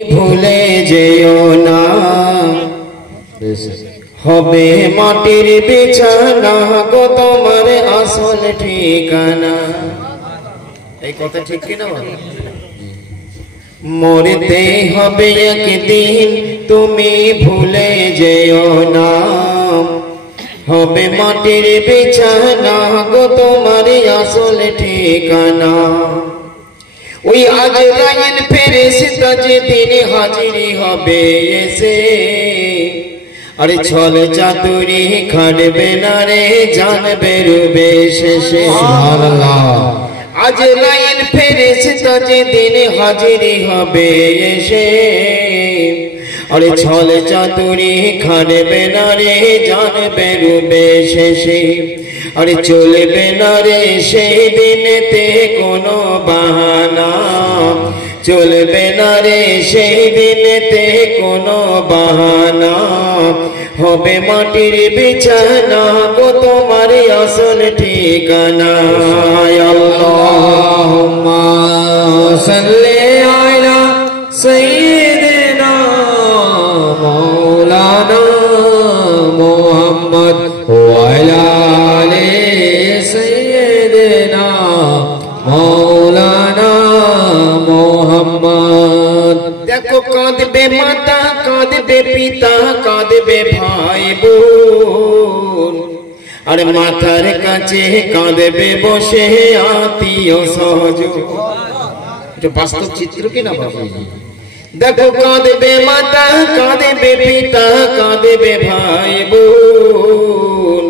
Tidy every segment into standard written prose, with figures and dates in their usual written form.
ভুলে যেও না, হবে মাটির বিছানা গো তোমার আসল ঠিকানা। এই কথা ঠিক কিনা? মরতে হবে একদিন, তুমি ভুলে যেও না, হবে মাটির বিছানা গো তোমার আসল ঠিকানা। ওই আজরাইল ফেরেশতা যেদিন হাজিরি হবে এসে, আরে ছল চাতুরি খাটবে না রে, জানবে রুবে শেষে। সুবহানাল্লাহ। আজরাইল ফেরেশতা যেদিন হাজিরি হবে এসে, আরে ছল চাতুরি খাটবে না রে, জানবে রুবে শেষে। আরে চলবে না রে সেই দিনেতে কোনো বাহানা, চলবে না রে সেই দিনেতে কোনো বাহানা, হবে মাটির বিছানা গো তোমার আসল ঠিকানা। আল্লাহুম্মা সাল্লি আলা সাইয়্যিদিনা মাওলানা মুহাম্মদ ওয়া আলা আলি সাইয়্যিদিনা মাওলানা মুহাম্মদ। দেখো কাঁদবে মাতা, কাঁদবে পিতা, কাঁদবে ভাই বোন, আর মাথার কাছে কাঁদবে বসে আত্মীয় স্বজন। এটা বাস্তব চিত্র কিনা বাবা? দেখো কাঁদবে মাতা, কাঁদবে পিতা, কাঁদবে ভাই বোন,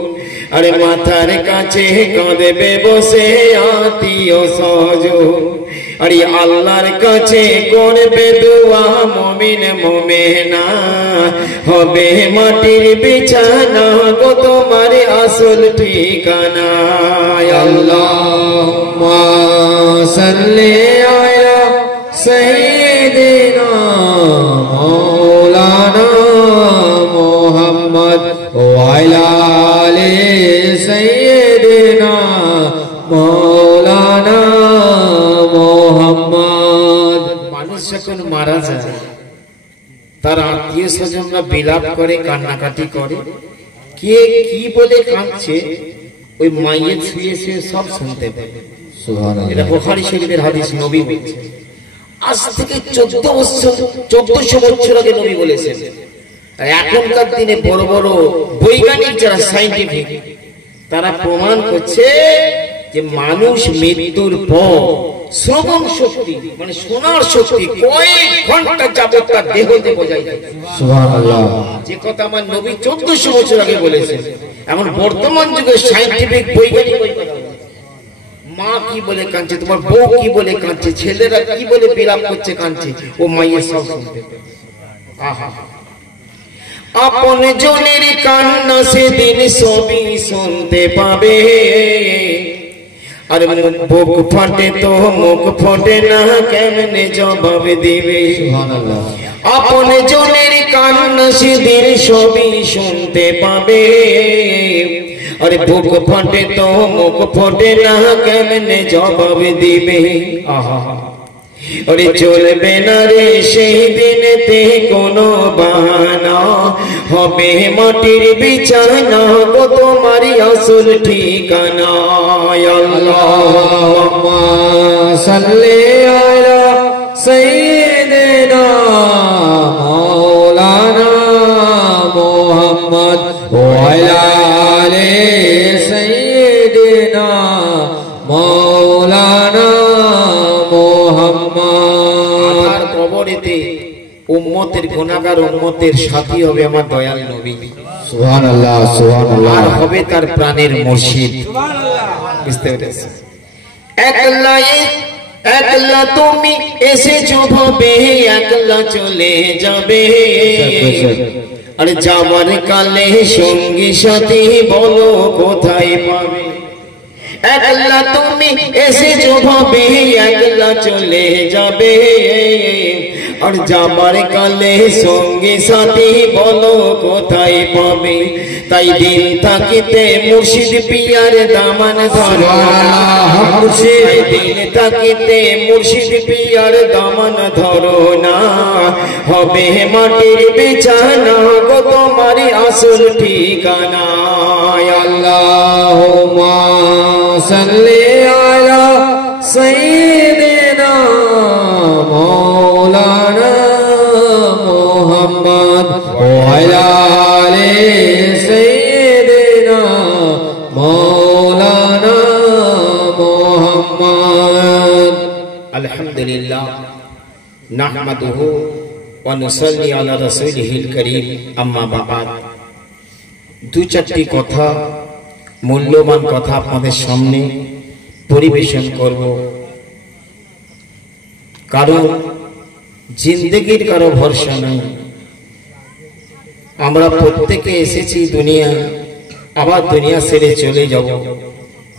আরে মাথার কাছে কাঁদবে বসে আত্মীয় স্বজন। আরে আল্লাহর কাছে করবে দোয়া মুমিন মুমিনা, হবে মাটির বিছানা গো তোমার আসল ঠিকানা। আল্লাহুম্মা সাল্লি আলা সাইয়্যিদিনা মাওলানা মুহাম্মদ ওয়া আলা আলি সাইয়্যিদিনা মাওলানা মুহাম্মদ। মানুষ যখন মারা যায়, তার আত্মীয় স্বজনরা বিলাপ করে, কান্নাকাটি করে, কে কি বলে কাঁদছে ওই মাইয়ের শুয়ে শুয়ে সব শুনতে পাবে। সুবহানাল্লাহ। এটা বুখারী শরীফের হাদিস, নবী বলেছেন। আজ থেকে 1400 বছর আগে নবী বলেছেন। এখনকার দিনে বড় বড় বৈজ্ঞানিক যারা সায়েন্টিফিক, তারা প্রমাণ করছে যে মানুষ মৃত্যুর পর শ্রবণ শক্তি মানে শোনার শক্তি কয়েক ঘন্টা যাবত তার দেহতে বজায় থাকে। সুবহানাল্লাহ। যে কথা আমার নবী 1400 বছর আগে বলেছেন, এখন বর্তমান যুগে সায়েন্টিফিক বৈজ্ঞানিক মা কি বলে কাঁদছে, তোমার বউ কি বলে কাঁদছে, ছেলেরা কি বলে বিলাপ করছে কাঁদছে, ও মায়ের সব শুনতে পাবে। আহা, আপন জনের কান্না সেদিন সবই শুনতে পাবে, আর বুক ফাটে তো মুখ ফোটে না, কেমনে জবাব দিবে। সুবহানাল্লাহ। আপন জনের কান্না সেদিন সবই শুনতে পাবে, আরে বুক ফাটে তো মুখ ফোটে না, কেমনে জবাব দিবে। আহা, আরে চলবে না রে সেই দিনেতে কোনো বাহানা, হবে মাটির বিছানা গো তোমার আসল ঠিকানা। আল্লাহুম্মা সাল্লি আলা সাইয়্যিদিনা মাওলানা মুহাম্মদ ওয়া আলা আলি সাইয়্যিদিনা মাওলানা মুহাম্মদ। আর কবরেতে উম্মতের গুনাহগার উম্মতের সাথী হবে আমার দয়াল নবী। সুবহানাল্লাহ, সুবহানাল্লাহ। আর হবে তার প্রাণের মুর্শিদ। সুবহানাল্লাহ। বুঝতে পেরেছেন? একলা তুমি এসেছো ভাবে, একলা চলে যাবে, আরে যাবার কালে সঙ্গী সাথী বলো কোথায় পাবে। একলা তুমি এসেছো ভাবে, একলা চলে যাবে, আর যাবার কালে সঙ্গে সাথী বলো কোথায় পাবে তাই দিন থাকিতে মুর্শিদ পিয়ার দামান ধরো তাই দিন থাকিতে মুর্শিদ পিয়ার দামান ধরো না হবে মাটির বিছানা গো তোমারই আসল ঠিকানা আল্লাহুম্মা সাল্লি আলা সাইয়্যিদিনা মাওলানা মুহাম্মদ ওয়া আলা আলি সাইয়্যিদিনা মাওলানা মুহাম্মদ আলহামদুলিল্লাহ নাহমাদুহু ওয়া নুসাল্লি আলা রাসূলিহিল কারীম আম্মা বা'দ দু চারটি কথা মূল্যবান কথা আপনাদের সামনে পরিবেশন করব কারণ জিন্দেগির কারো ভরসা নাই আমরা প্রত্যেকে এসেছি দুনিয়া আবার দুনিয়া ছেড়ে চলে যাব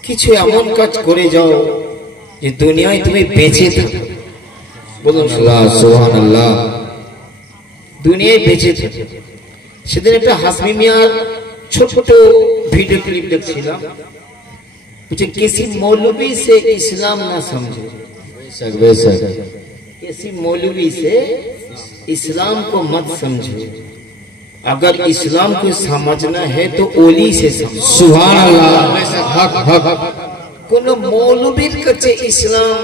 কিছু এমন কাজ করে যাও যে দুনিয়ায় তুমি বেঁচে থাকো বলুন সুবহানাল্লাহ দুনিয়ায় বেঁচে থাকো সেদিন একটা হাসমি মিয়ার ছোট वीडियो क्लिप देखছিলাম मुझे किसी मौलवी से इस्लाम ना समझो किसी मौलवी से इस्लाम को मत समझो अगर इस्लाम को समझना है तो ओली से समझो सुभान अल्लाह कोनो मौलवीर काছে इस्लाम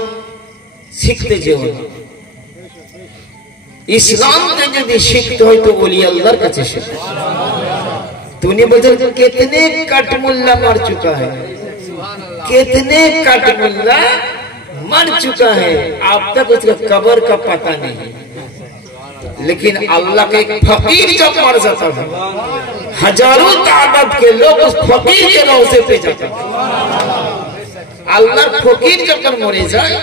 শিখতে যেও না ইসলামকে যদি শিখতে হয় তো ওলি আল্লাহর কাছে শিখো तूने बोझा कितने कट मुल्ला मर चुका है कितने कट मुल्ला मर चुका है अब तक उसका कब्र का पता नहीं लेकिन अल्लाह के एक फकीर जब मर जाता है हजारों तादाद के लोग उस फकीर के रोज़े पे जाते हैं अल्लाह फकीर जब मरे जाए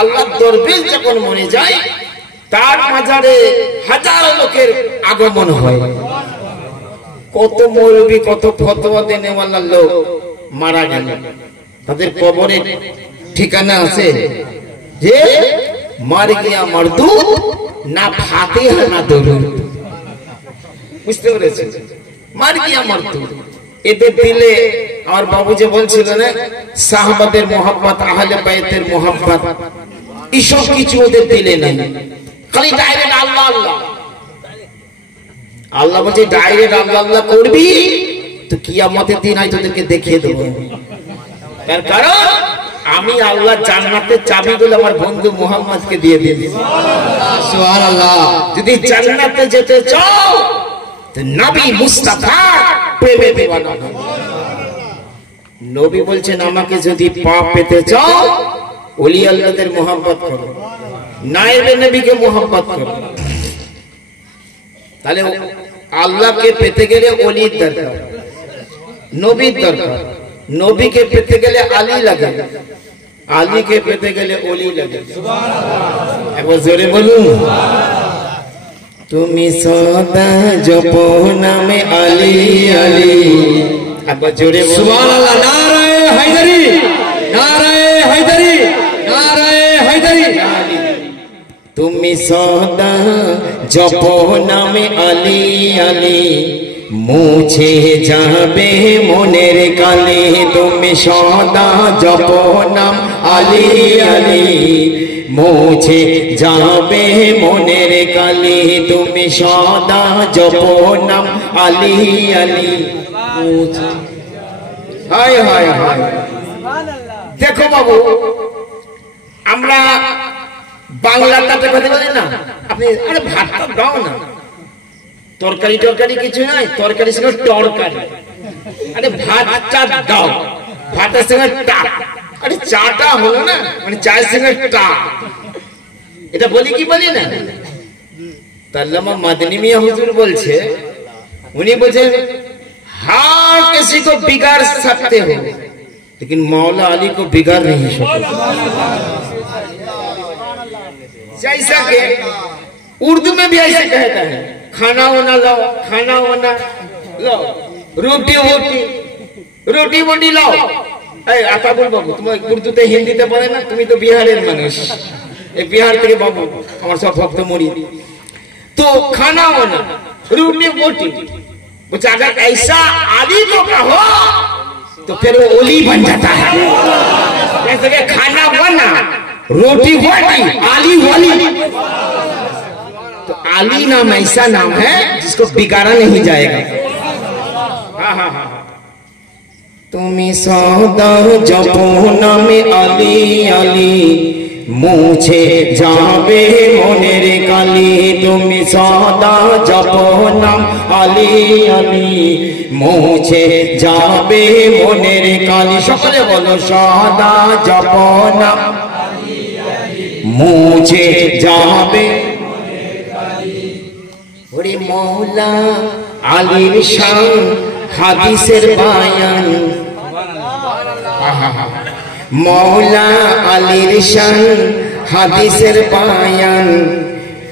अल्लाह दरवेश जब मरे जाए तार माजारे हजारों लोकेर आगमन হয় কত মৌলবি কত ফতোয়া দেনেওয়ালা লোক মারা গেল তাদের কবরে ঠিকানা আছে যে মার গিয়া মরদুদ না ফাতিহা না দরুদ বুঝতে পেরেছেন মার গিয়া মরদুদ এদের দিলে আমার বাবু যে বলছিল না সাহাবাদের মোহাব্বত আহলে বাইতের মোহাব্বত এসব কিছু ওদের দিলে নাই খালি ডাইরেক্ট আল্লাহ আল্লাহ আল্লাহ বলছে ডাইরেক্ট আল্লাহ আল্লাহ করবি তো কিয়ামতের দিন আই তোদেরকে দেখিয়ে দেব তার কারণ আমি আল্লাহ জান্নাতের চাবিগুলো আমার বন্ধু মুহাম্মদকে দিয়ে দিই সুবহানাল্লাহ যদি জান্নাতে যেতে চাও তো নবী মুস্তাফা প্রেমে দিওয়ানা নবী বলছেন আমাকে যদি পাপ পেতে চাও ওলি আল্লাহদের মোহাব্বত করো নায়েবে নবীকে মোহাব্বত করো তাহলে আল্লাহকে পেতে গেলে ওলির দরকার নবীর দরকার নবীকে পেতে গেলে আলী লাগে আলীকে পেতে গেলে ওলি লাগে সুবহানাল্লাহ একবার জোরে বলুন তুমি সদা জপ নামে আলী আলী একবার জোরে বলুন সুবহানাল্লাহ নারায়ে হায়দারি নারায়ে হায়দারি নারায়ে হায়দারি তুমি সদা জপ নামে আলী আলী মুছে যাবে মনের কালি তুমি সদা জপ নাম আলী আলী মুছে যাবে মনের কালি তুমি সদা জপ নাম আলী আলী হায় হায় হায় দেখো বাবু আমরা বাংলাটাতে কথা বলি না আপনি আরে ভাতটা দাও না তরকারি তরকারি কিছু নাই তরকারির সঙ্গে তরকারি আরে ভাতটা দাও ভাতের সঙ্গে টা আরে চাটা হলো না মানে চায়ের সঙ্গে টা এটা বলি কি বলি না তাল্লামা মাদনী মিয়া হুজুর বলছে উনি বলছেন हर किसी को बिगाड़ सकते हो लेकिन मौला अली को बिगाड़ नहीं सकते जैसा कि उर्दू में भी ऐसे कहता है खाना वाना लाओ खाना वाना लाओ रोटी वोटी रोटी वोटी लाओ आता बोल बाबू तुम उर्दूते हिंदीते पढ़े ना तुम्हें तो बिहारेर मानुष এই बिहार থেকে बाबू আমার সব ভক্ত মরি तो खाना बना रोटी बोटी कुछ अगर ऐसा आली तो कहो तो फिर वो ओली बन जाता है जैसे कि खाना बना रोटी बोटी आली वाली तो आली नाम ऐसा नाम है जिसको बिगाड़ा नहीं जाएगा हाँ हाँ हाँ तुम्हें सौदा जपना में आली आली मुझे जाबे मोनेर काली तुम्हें सदा जपना आली आली मुझे जाबे मोनेर काली सकले बोलो सदा जपना मुझे जाबे ओरे मौला आलीर शान हादिसेर बयान मौला आलीर शान हादिसेर बयान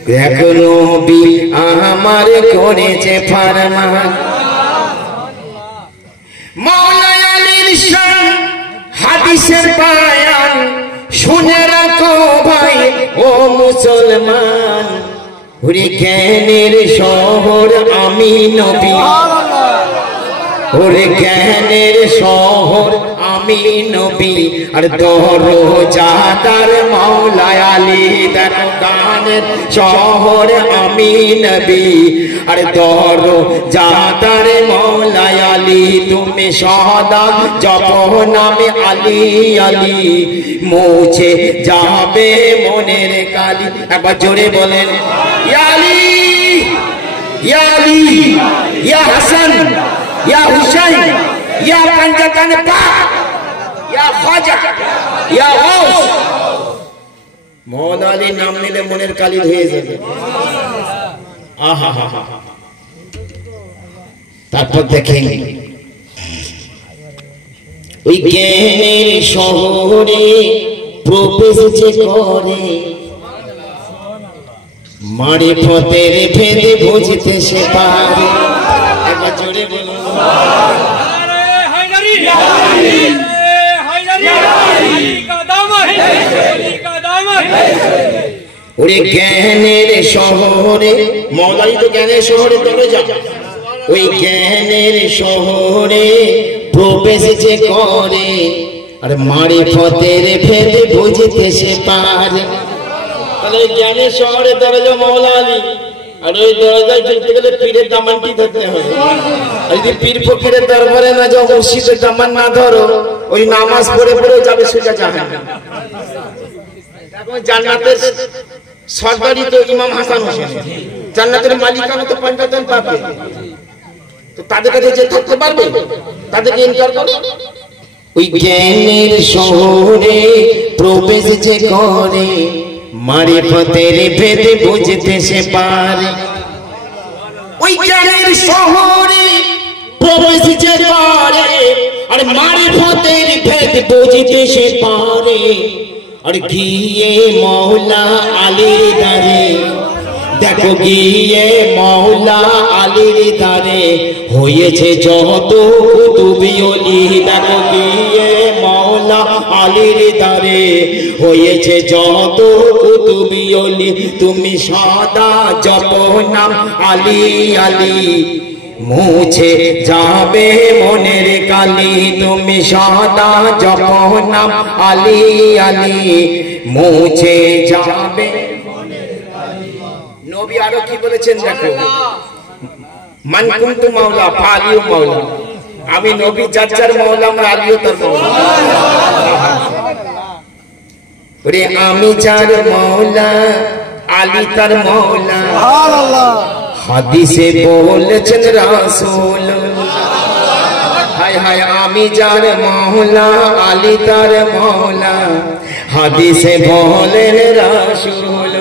देखो नबी आमार करेছে फरमान मौला आलीर शान हादिसेर बयान শুনে রাখো ভাই ও মুসলমান ওরে জ্ঞানের শহর আমি নবী ওরে জ্ঞানের শহর আমি নবী আর দরজাদার মাওলা আলী দেখো গানের শহর আমি নবী আর দরজাদার মাওলা আলী তুমি সদা জপো নামে আলী আলী মুছে যাবে মনের কালি একবার জোরে বলেন ইয়া আলী ইয়া আলী ইয়া হাসান या हुसैन या पंजतन पाक या ख्वाजा या गौस मौला अली नाम নিলে মনের কালি ধুয়ে যাবে আহা হা হা তারপর দেখেন ওই জ্ঞানের শহরে প্রবেশ যে করে মারিফতের ভেদে বুঝতে সে পারে একবার জোরে বলুন আরে হায়দারি হায়দারি কা দামন কা দামন ওরে জ্ঞানের শহরে মৌলাই তো জ্ঞানের শহরে দরজা ওই জ্ঞানের শহরে প্রবেশ যে করে আর মারিফতের ভেদে বুঝতে সে পারে তাহলে জ্ঞানের শহরে দরজা মৌলা আলী আর ওই দরজায় ঢুকতে গেলে পীরের দামানটি ধরতে হবে আর যদি পীর ফকিরের দরবারে না যাও মুর্শিদের দামান না ধরো ওই নামাজ পড়ে পড়ে যাবে সোজা জাহান্নাম দেখো জান্নাতের সরদারি তো ইমাম হাসান হোসেন জান্নাতের মালিকানা তো পঞ্জাতন পাবে তো তাদের কাছে যে থাকতে পারবে তাদেরকে ইনকার করে ওই জ্ঞানের শহরে প্রবেশ যে করে মারিফতের ভেদে বুঝতে সে পারে ওই জ্ঞানের শহরে প্রবেশ যে করে আর মারিফতের ভেদে বুঝতে সে পারে আর গিয়ে মৌলা আলীর দারে দেখো গিয়ে মৌলা আলীর দারে হয়েছে যত কুতুবি ওলি দেখো গিয়ে মৌলা আলীর দারে হয়েছে যত কুতুবি ওলি তুমি সদা জপো নাম আলী আলী মুছে যাবে মনের কালি তুমি সদা জপো নাম আলী আলী মুছে যাবে নবী আরো কি বলেছেন দেখো মান কুনতু মাওলা ফালিউ মাওলা আমি নবী যার মাওলা আমার আলীও তার মাওলা রে আমি যার মাওলা আলী তার মাওলা সুবহানাল্লাহ হাদিসে বলেছেন রাসূল হায় হায় আমি যার মাওলা আলী তার মাওলা হাদিসে বলেন রাসূল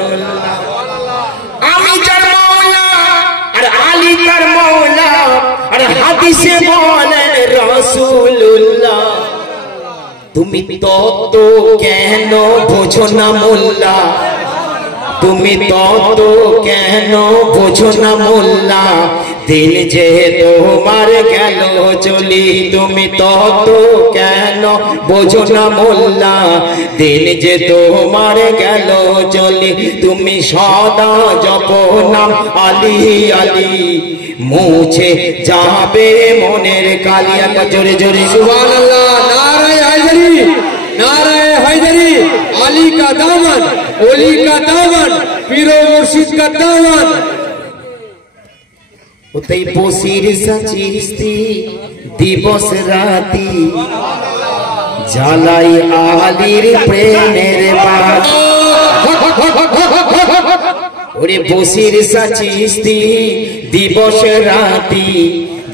আর হাদিসে বলেন রাসূলুল্লাহ তুমি তত কেন বোঝো না মোল্লা তুমি তত কেন বোঝো না মোল্লা দিন যে তোমার গেল চলি তুমি তত কেন বোঝো না মোল্লা দিন যে তোমার গেল চলি তুমি সদা জপ নাম আলী আলী মুছে যাবে মনের কালি একবার জোরে জোরে সুবহানাল্লাহ নারায়ে হায়দারি नाराए हैदरी अली का दामन ओली का दामन पीरो मुर्शिद का दामन उतई पोसीर सचिस्ती दिवस राती जालाई आलीर प्रेमेर बात ओरे पोसीर सचिस्ती दिवस राती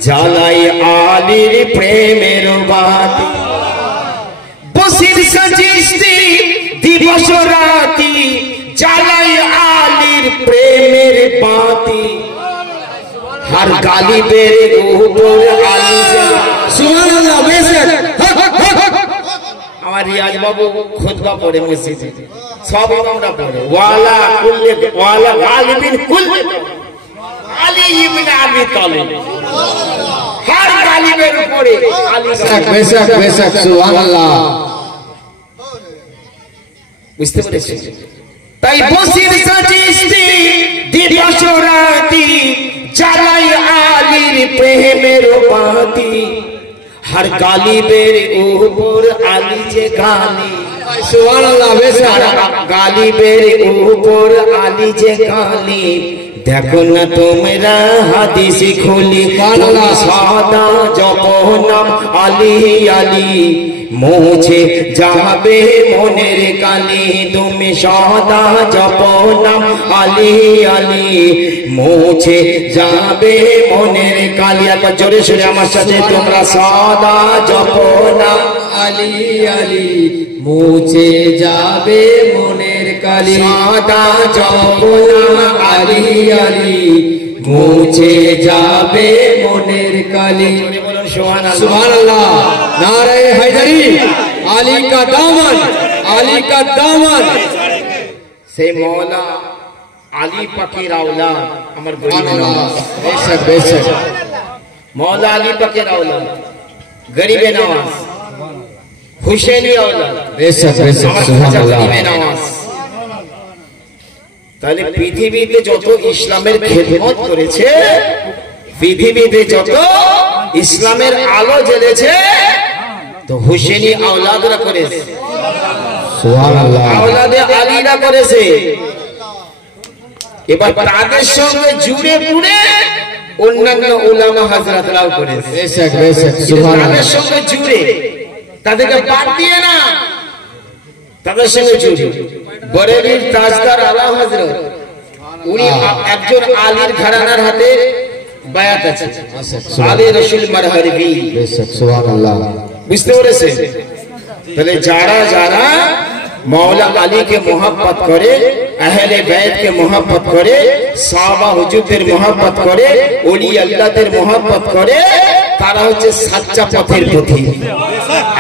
जालाई आलीर प्रेमेर बात বসির সজিস্তি দিবস রাতি জ্বালাই আলীর প্রেমের বাতি हर गालिबेर ऊपर आली सुबहानाल्लाह बेशक আমার রিয়াজ বাবু খুতবা পড়ে মসজিদে সব আমরা পড়ে ওয়ালা কুল্লি ওয়ালা গালিবিন কুল আলী ইবনে আবি তালিব हर गालिबेर উপরে আলী बेशक बेशक सुबहानाल्लाह বুঝতে পেরেছেন তাই বসির সাজিস্তি দিবস রাতি জ্বালাই আলীর প্রেমের বাতি हर गालिबेर ऊपर आली जे गाली सुबहानाल्लाह बेशक गालिबेर ऊपर आली जे गाली देखो न তোমরা হাদিস খুলি সদা জপ নাম আলী আলী মুছে যাবে মনের কালি তুমি সদা জপ নাম আলী আলী মুছে যাবে মনের কালি একবার জোরে সোরে আমার সাথে তোমরা সদা জপ নাম আলী আলী মুছে যাবে মনের কালি সদা জপ নাম আলী আলী মুছে যাবে মনের কালি বলুন সুবহানাল্লাহ सुबहानअल्लाह नाराए हैदरी अली का दामन अली का दामन से मौला आली पाकेर औलाद আমার গরিবের নওয়াজ बेशक बेशक मौला अली पाकेर औलाद গরিবের নওয়াজ হুসেনি औलाद बेशक बेशक सुबहानअल्लाह গরিবের নওয়াজ তাহলে পৃথিবীতে যত ইসলামের খেদমত করেছে পৃথিবীতে যত ইসলামের আলো জ্বলেছে তো হুসেনি औलादরা করেছে सुबहानअल्लाह औलादে আলীরা করেছে এবার তাদের সঙ্গে জুড়ে পুড়ে অন্যান্য উলামা হযরতরাও করেছে बेशक बेशक তাদের सुबहानअल्लाह সঙ্গে জুড়ে তাদেরকে বাদ দিয়ে না তাদের সঙ্গে জুড়ে বরেলির তাজদার আলা হযরত উনি একজন আলীর ঘরানার হাতে বায়াত আছে আলী রাসূল মারহারবি बेशक सुबहानअल्लाह বুঝতে পেরেছে তাহলে যারা যারা मौला अली के मोहब्बत करे अहले बैत के मोहब्बत करे साहबा हुजूरদের मोहब्बत करे ওলি আল্লাহদের मोहब्बत करे তারা হচ্ছে সচ্চা পথের পথি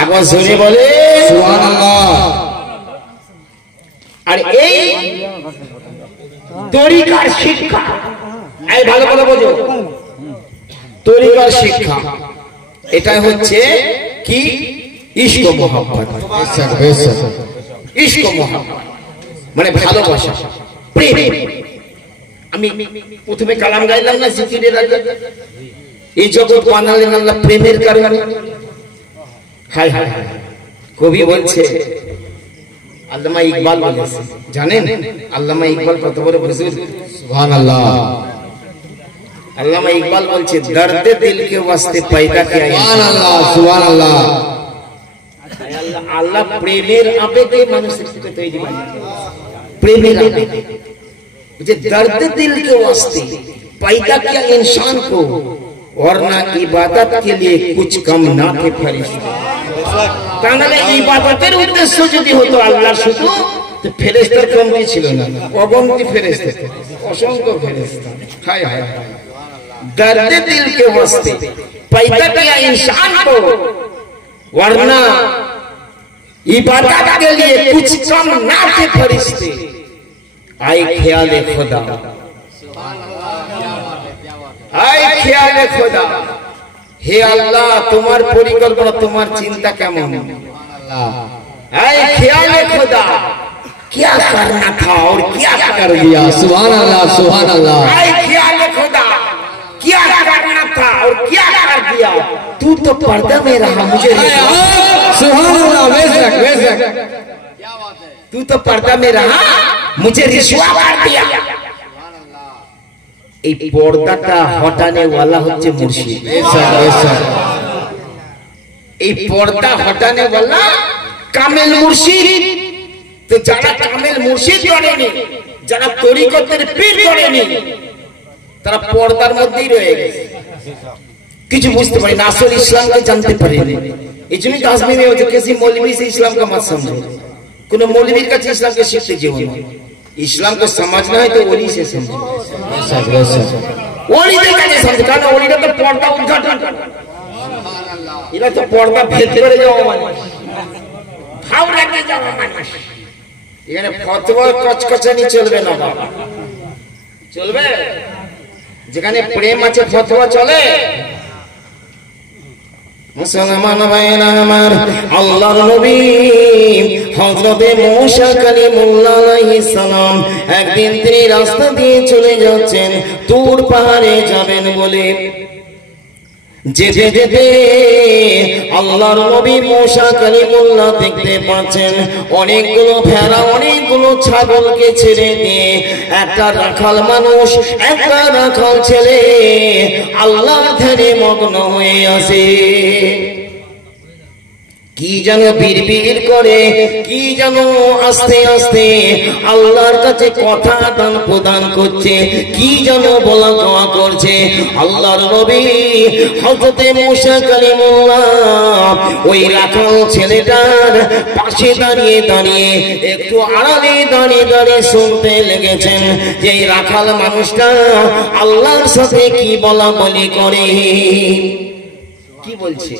একবার জোরে বলে सुबहानअल्लाह আর এই তরিকার শিক্ষা এই ভালো করে বোঝো তরিকার শিক্ষা এটা হচ্ছে কি ইশক ও मोहब्बत बेशक बेशक इश्क मोहब्बत মানে ভালোবাসা প্রেম আমি প্রথমে কালাম গাইলাম না জিকিরের আগে এই জগৎ বানালেন আল্লাহ প্রেমের কারণে হায় হায় কবি বলছে আল্লামা ইকবাল বলেছে জানেন আল্লামা ইকবাল কত বড় বুজুর্গ सुबहानअल्लाह আল্লামা ইকবাল বলছে দর্দ দিল के वास्ते पैदा किया सुबहानअल्लाह सुबहानअल्लाह আল্লাহ প্রেমের আবেগে মানুষকে তৈরি বানিয়েছে प्रेमेर आवेग मुझे दर्द दिल के वास्ते पैदा किया इंसान को वरना इबादत के लिए कुछ कम ना थे फरिश्ते ताहले इबादतेर उद्देश्य যদি হতো আল্লাহর শুধু তো ফেরেশতার কমতি ছিল না অগণিত ফেরেশতা অসংখ্য ফেরেশতা হায় হায় दर्द दिल के वास्ते पैदा किया इंसान को वरना इबादत के लिए कुछ कम ना थे फरिश्ते आए ख्याल खुदा আই খেয়ালে খোদা, হে আল্লাহ তোমার পরিকল্পনা তোমার চিন্তা কেমন। আই খেয়ালে খোদা क्या करना था और क्या कर दिया। सुभान अल्लाह सुभान अल्लाह। आए ख्याल खुदा क्या करना था और क्या कर दिया। तू तो पर्दा में रहा मुझे। सुभान अल्लाह। बेशक बेशक। तू तो पर्दा में रहा मुझे रिश्वा कर दिया। এই পর্দাটা হটানে वाला হচ্ছে মুর্শিদ। बेशक बेशक। এই পর্দা হটানে वाला কামেল মুর্শিদ। তো যারা কামেল মুর্শিদ করেনি, যারা তরিকতের পীর করেনি, তারা পর্দার মধ্যেই রয়ে গেছে, কিছু বুঝতে পারে না, আসল ইসলামকে জানতে পারেনি। এই জন্যই তো আজমি में जो किसी मौलवी से इस्लाम का मत समझो, কোন মৌলবীর কাছে ইসলামকে শিখতে যেও না। ইসলাম को समझना है तो ওলি से समझो। ওলিদের কাছে समझो, কারণ ওলিরা তো পর্দা উদ্ঘাটন করে, এরা তো পর্দা ভেদ করে যাওয়া মানুষ, ভাব রেখে যাওয়া মানুষ। এখানে ফতোয়া কচকচানি চলবে না বাবা, চলবে? যেখানে প্রেম আছে ফতোয়া চলে। মুসলমান ভাইরা আমার, আল্লাহর নবী হযরতে মূসা কালিমুল্লাহ আলাইহিস সালাম একদিন তিনি রাস্তা দিয়ে চলে যাচ্ছেন, তুর পাহাড়ে যাবেন বলে। যেতে যেতে আল্লাহর নবী মূসা কালিমুল্লাহ দেখতে পাচ্ছেন অনেকগুলো ভেড়া, অনেকগুলো ছাগলকে ছেড়ে দিয়ে একটা রাখাল মানুষ, একটা রাখাল ছেলে আল্লাহর ধ্যানে মগ্ন হয়ে আছে। কি যেন বিড়বিড় করে, কি যেন আস্তে আস্তে আল্লাহর কাছে কথা দান প্রদান করছে, কি যেন বলা দোয়া করছে। আল্লাহর নবী হযরতে মূসা কালিমুল্লাহ ওই রাখাল ছেলেটার পাশে দাঁড়িয়ে দাঁড়িয়ে একটু আড়ালে দাঁড়িয়ে দাঁড়িয়ে শুনতে লেগেছেন যে এই রাখাল মানুষটা আল্লাহর সাথে কি বলা বলি করে, কি বলছে।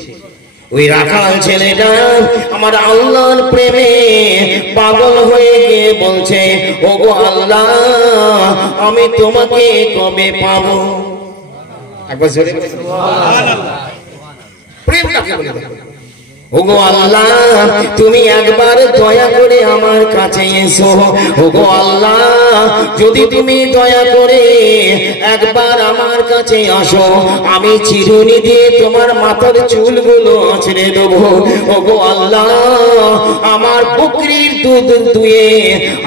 ওই রাখাল ছেলেটা আমার আল্লাহর প্রেমে পাগল হয়ে গিয়ে বলছে, ওগো আল্লাহ আমি তোমাকে কবে পাবো। একবার জোরে সুবহানাল্লাহ। প্রেম কাকে বলে? ওগো আল্লাহ তুমি একবার দয়া করে আমার কাছে এসো। ওগো আল্লাহ যদি তুমি দয়া করে একবার আমার কাছে আসো, আমি চিরুনি দিয়ে তোমার মাথার চুলগুলো আঁচড়ে দেবো। ওগো আল্লাহ আমার বকরির দুধ দুয়ে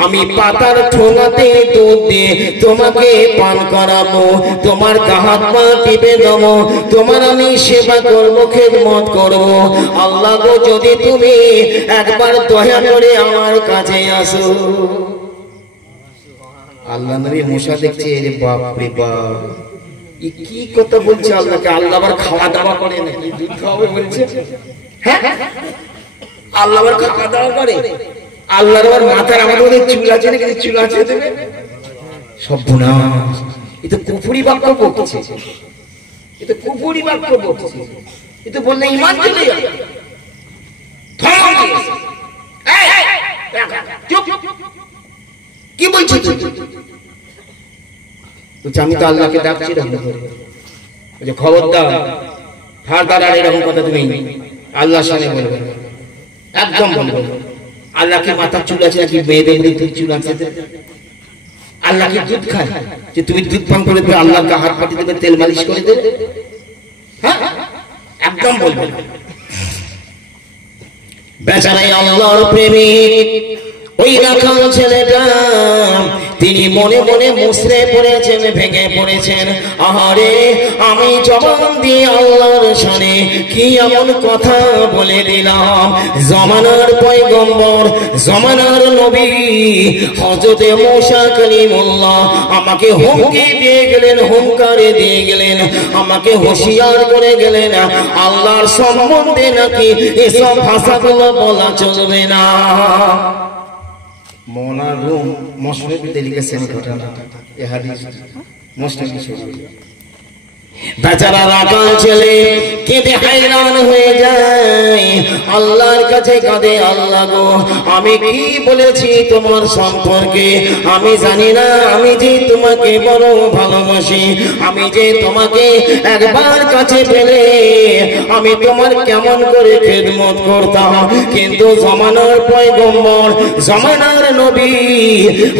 আমি পাতার ঠোঙাতে দুধ দিয়ে তোমাকে পান করাবো, তোমার হাত পা টিপে দেবো, তোমার আমি সেবা করবো, খেদমত করবো। আল্লাহ যদি তুমি একবার দয়া করে আমার কাছে আসো। আল্লাহ নবী মূসা দেখছে, রে বাপ রে বাপ, এই কি কথা বলছে আল্লাহকে। আল্লাহ আবার খাওয়া দাওয়া করে নাকি? দুধ খাওয়াবে বলছে? হ্যাঁ আল্লাহ আবার খাওয়া দাওয়া করে? আল্লাহর আবার মাথার আমার মধ্যে চুল আছে নাকি? চুল আছে দেবে সব গুনাহ। এ তো কুফরি বাক্য বলছে, এ তো কুফরি বাক্য বলছে, এ তো বললে ঈমান চলে যাবে। কি বলছিস আমি তো আল্লাহকে ডাকছি, খবরদার ফারদার আর এরকম কথা তুমি আল্লাহর সামনে বলবে, একদম বলবে। আল্লাহকে মাথার চুল আছে নাকি? মেয়েদের দুধ চুল আছে? আল্লাহকে দুধ খায় যে তুমি দুধ পান করে দেবে, আল্লাহকে হাত পাতি দেবে, তেল মালিশ করে দেবে? হ্যাঁ একদম বলবে। বেচারাই আল্লাহর প্রেমিক ওই রাখাল ছেলেটা তিনি মনে মনে মুসরে পড়েছেন, ভেঙে পড়েছেন। আহারে আমি জবান দিয়ে আল্লাহর শানে কি এমন কথা বলে দিলাম। জমানার পয়গম্বর, জমানার নবী হযরতে মূসা কালিমুল্লাহ আমাকে হুমকি দিয়ে গেলেন, হুঙ্কারে দিয়ে গেলেন, আমাকে হুঁশিয়ার করে গেলেন আল্লাহর সম্বন্ধে নাকি এসব ভাষাগুলো বলা চলবে না। मौना रूम मुस्लिम तरीके से घटना ये हदीस मुस्लिम की বেচারা রাখাল ছেলে কেঁদে হায়রান হয়ে যায়, আল্লাহর কাছে কাঁদে, আল্লাহ গো আমি কি বলেছি তোমার সম্পর্কে, আমি জানি না, আমি যে তোমাকে বড় ভালোবাসি, আমি যে তোমাকে একবার কাছে পেলে আমি তোমার কেমন করে খেদমত করতাম, কিন্তু জমানার পয়গম্বর, জমানার নবী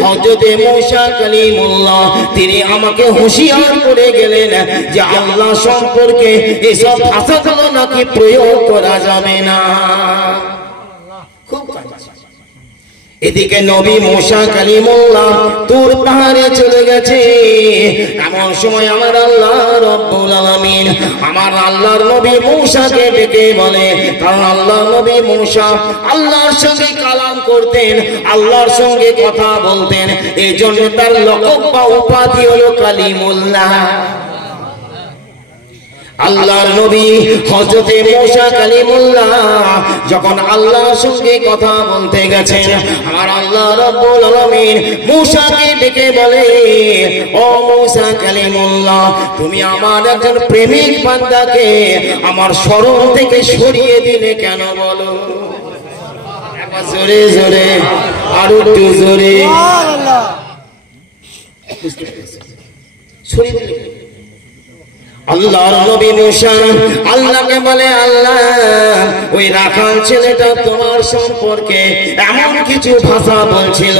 হযরতে মূসা কালিমুল্লাহ তিনি আমাকে হুঁশিয়ার করে গেলেন যে আল্লাহ সম্পর্কে এসব ভাষাগুলো নাকি প্রয়োগ করা যাবে না। খুব এদিকে নবী মূসা কালিমুল্লাহ তুর পাহাড়ে চলে গেছে। এমন সময় আমার আল্লাহ রব্বুল আলামিন আমার আল্লাহর নবী মূসাকে ডেকে বলে, কারণ আল্লাহর নবী মূসা আল্লাহর সঙ্গে কালাম করতেন, আল্লাহর সঙ্গে কথা বলতেন, এই জন্য তার লকব বা উপাধি হলো কালিমুল্লাহ। আল্লাহর নবী হযরতে মূসা কালিমুল্লাহ যখন আল্লাহর সঙ্গে কথা বলতে গেছেন, আমার আল্লাহ রব্বুল আলামিন মূসাকে ডেকে বলে, ও মূসা কালিমুল্লাহ তুমি আমার একজন প্রেমিক বান্দাকে আমার শরণ থেকে সরিয়ে দিলে কেন বলো? একবার জোরে জোরে, আর একটু জোরে। সরিয়ে দিলে আল্লাহর নবী মূসা আল্লাহকে বলে, আল্লাহ ওই রাখাল ছেলেটা তোমার সম্পর্কে এমন কিছু ভাষা বলছিল,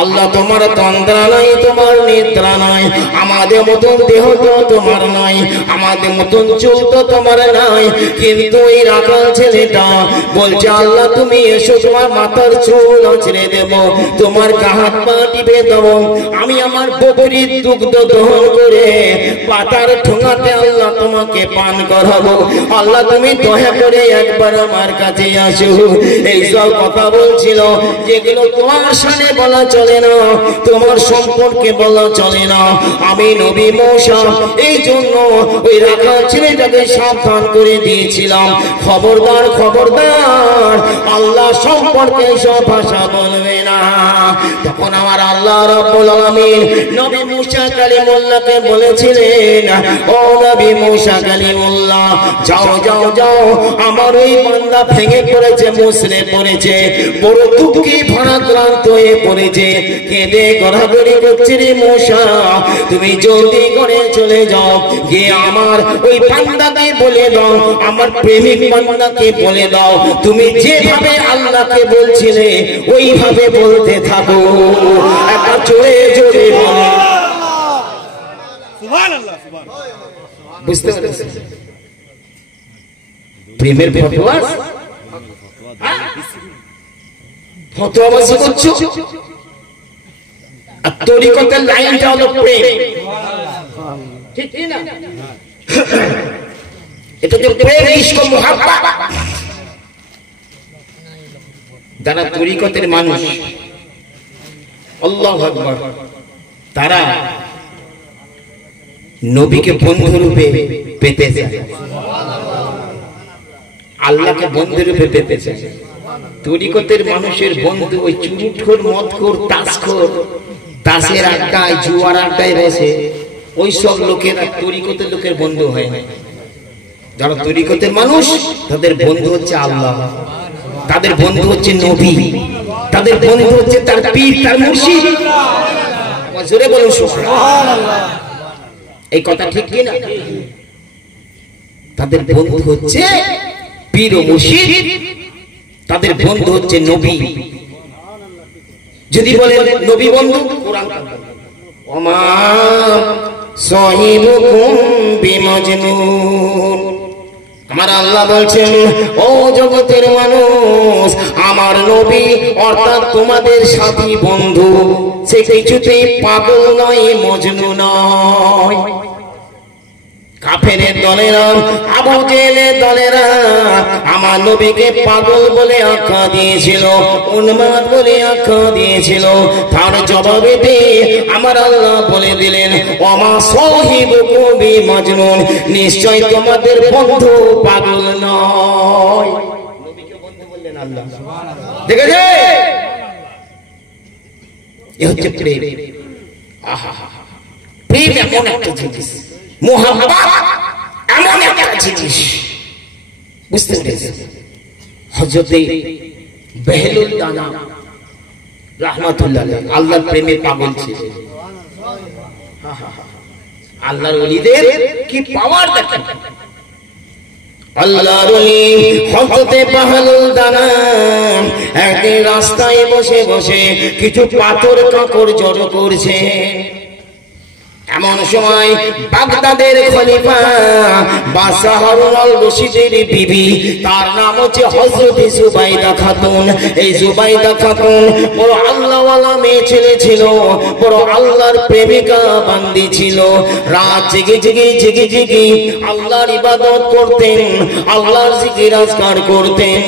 আল্লাহ তোমার তন্দ্রা নাই, তোমার নিদ্রা নাই, আমাদের মতন দেহ তো তোমার নাই, আমাদের মতন চুল তো তোমার নাই, কিন্তু এই রাখাল ছেলেটা বলছে আল্লাহ তুমি এসো, তোমার মাথার চুল ছেড়ে দেব, তোমার হাত পা টিপে দেব, আমি আমার বকরির দুগ্ধ দহন করে পাতার ঠোঙাতে আল্লাহ তোমাকে পান করাবো, আল্লাহ তুমি দয়া করে একবার আমার কাছে আসো। এইসব কথা বলছিল যেগুলো তোমার সামনে বলা চলে না, তোমার সম্পর্কে বলা চলে না। আমি নবী মূসা এই জন্য ওই রাখাল ছেলেটাকে সাবধান করে দিয়েছিলাম, খবরদার খবরদার আল্লাহ সম্পর্কে সব ভাষা বলবে না। তখন আমার আল্লাহ রব্বুল আলামিন নবী মূসা কালিমুল্লাহকে বলেছিলেন, ও নবী মূসা কালিমুল্লাহ যাও যাও যাও, আমার ওই বান্দা ভেঙে পড়েছে, মুসরে পড়েছে, বড় দুঃখী ভারাক্রান্ত হয়ে পড়েছে, কেঁদে গড়াগড়ি করছে রে মূসা, তুমি জলদি করে চলে যাও, গিয়ে আমার ওই বান্দাকে বলে দাও, আমার প্রেমিক বান্দাকে বলে দাও, তুমি যেভাবে আল্লাহকে বলছিলে ওইভাবে বলতে থাকো। একটা জোরে জোরে বলে সুবহানাল্লাহ, সুবহানাল্লাহ। বুঝতে পেরেছেন প্রেমের ফতোয়া? ফতোয়াবাজি করছো, আর তরিকতের লাইনটা হলো প্রেম, ঠিক কি না? এটা যে প্রেম, ইশক, মুহাব্বত। যারা তরিকতের মানুষ, আল্লাহু আকবার, তারা নবীকে বন্ধু রূপে পেতে চায়, আল্লাহকে বন্ধু রূপে পেতে চায়। তরিকতের মানুষের বন্ধু ওই চুরুটখোর, মদখোর, তাসখোর, তাসের আড্ডায়, জুয়ার আড্ডায় বসে ওই সব লোকেরা তরিকতের লোকের বন্ধু হয় না। যারা তরিকতের মানুষ তাদের বন্ধু হচ্ছে আল্লাহ, তাদের বন্ধু হচ্ছে নবী, তাদের বন্ধু হচ্ছে তার পীর, তার মুর্শিদ। জোরে বলুন সুবহানাল্লাহ। এই কথা ঠিক কি না? তাদের বন্ধু হচ্ছে পীর ও মুর্শিদ, তাদের বন্ধু হচ্ছে নবী। যদি বলে নবী বন্ধু, কোরআন ওমা সাহিবুকুম বিমাজনুন, আমার আল্লাহ বলছেন ও জগতের মানুষ, আমার নবী অর্থাৎ তোমাদের সাথী বন্ধু সে কিছুতেই পাগল নয়, মজনু নয়। কাফেরের দলেরা, আবু জেহেলের দলেরা আমার নবীকে পাগল বলে আখ্যা দিয়েছিল, উন্মাদ বলে আখ্যা দিয়েছিল। তার জবাবে আমার আল্লাহ বলে দিলেন, ওমা সাহিবুকুম বিমাজনুন, নিশ্চয় তোমাদের বন্ধু পাগল নয়। নবীকে বন্ধু বললেন আল্লাহ। দেখেছে, এ হচ্ছে প্রেম। আহা, প্রেম এমন একটা জিনিস, মুহাব্বত এমন একটা জিনিস, বুঝতে পেরেছেন? হযরতে বেহলুল দানা রাহমাতুল্লাহ আলাইহি আল্লাহর প্রেমে পাগল ছিলেন। আল্লাহর ওলিদের কি পাওয়ার দেখেন। আল্লাহর ওলি হযরতে বেহলুল দানা একদিন রাস্তায় বসে বসে কিছু পাথর কাকড় জড়ো করছে। এমন সময় বাগদাদের খলিফা বাদশা হারুন আল রশিদের বিবি, তার নাম হচ্ছে হযরত জুবাইদা খাতুন। এই জুবাইদা খাতুন বড় আল্লাহওয়ালা মেয়ে ছেলে ছিল, বড় আল্লাহর প্রেমিকা বান্দি ছিল। রাত জেগে জেগে জেগে জেগে আল্লাহর ইবাদত করতেন, আল্লাহর জিকির আজকার করতেন।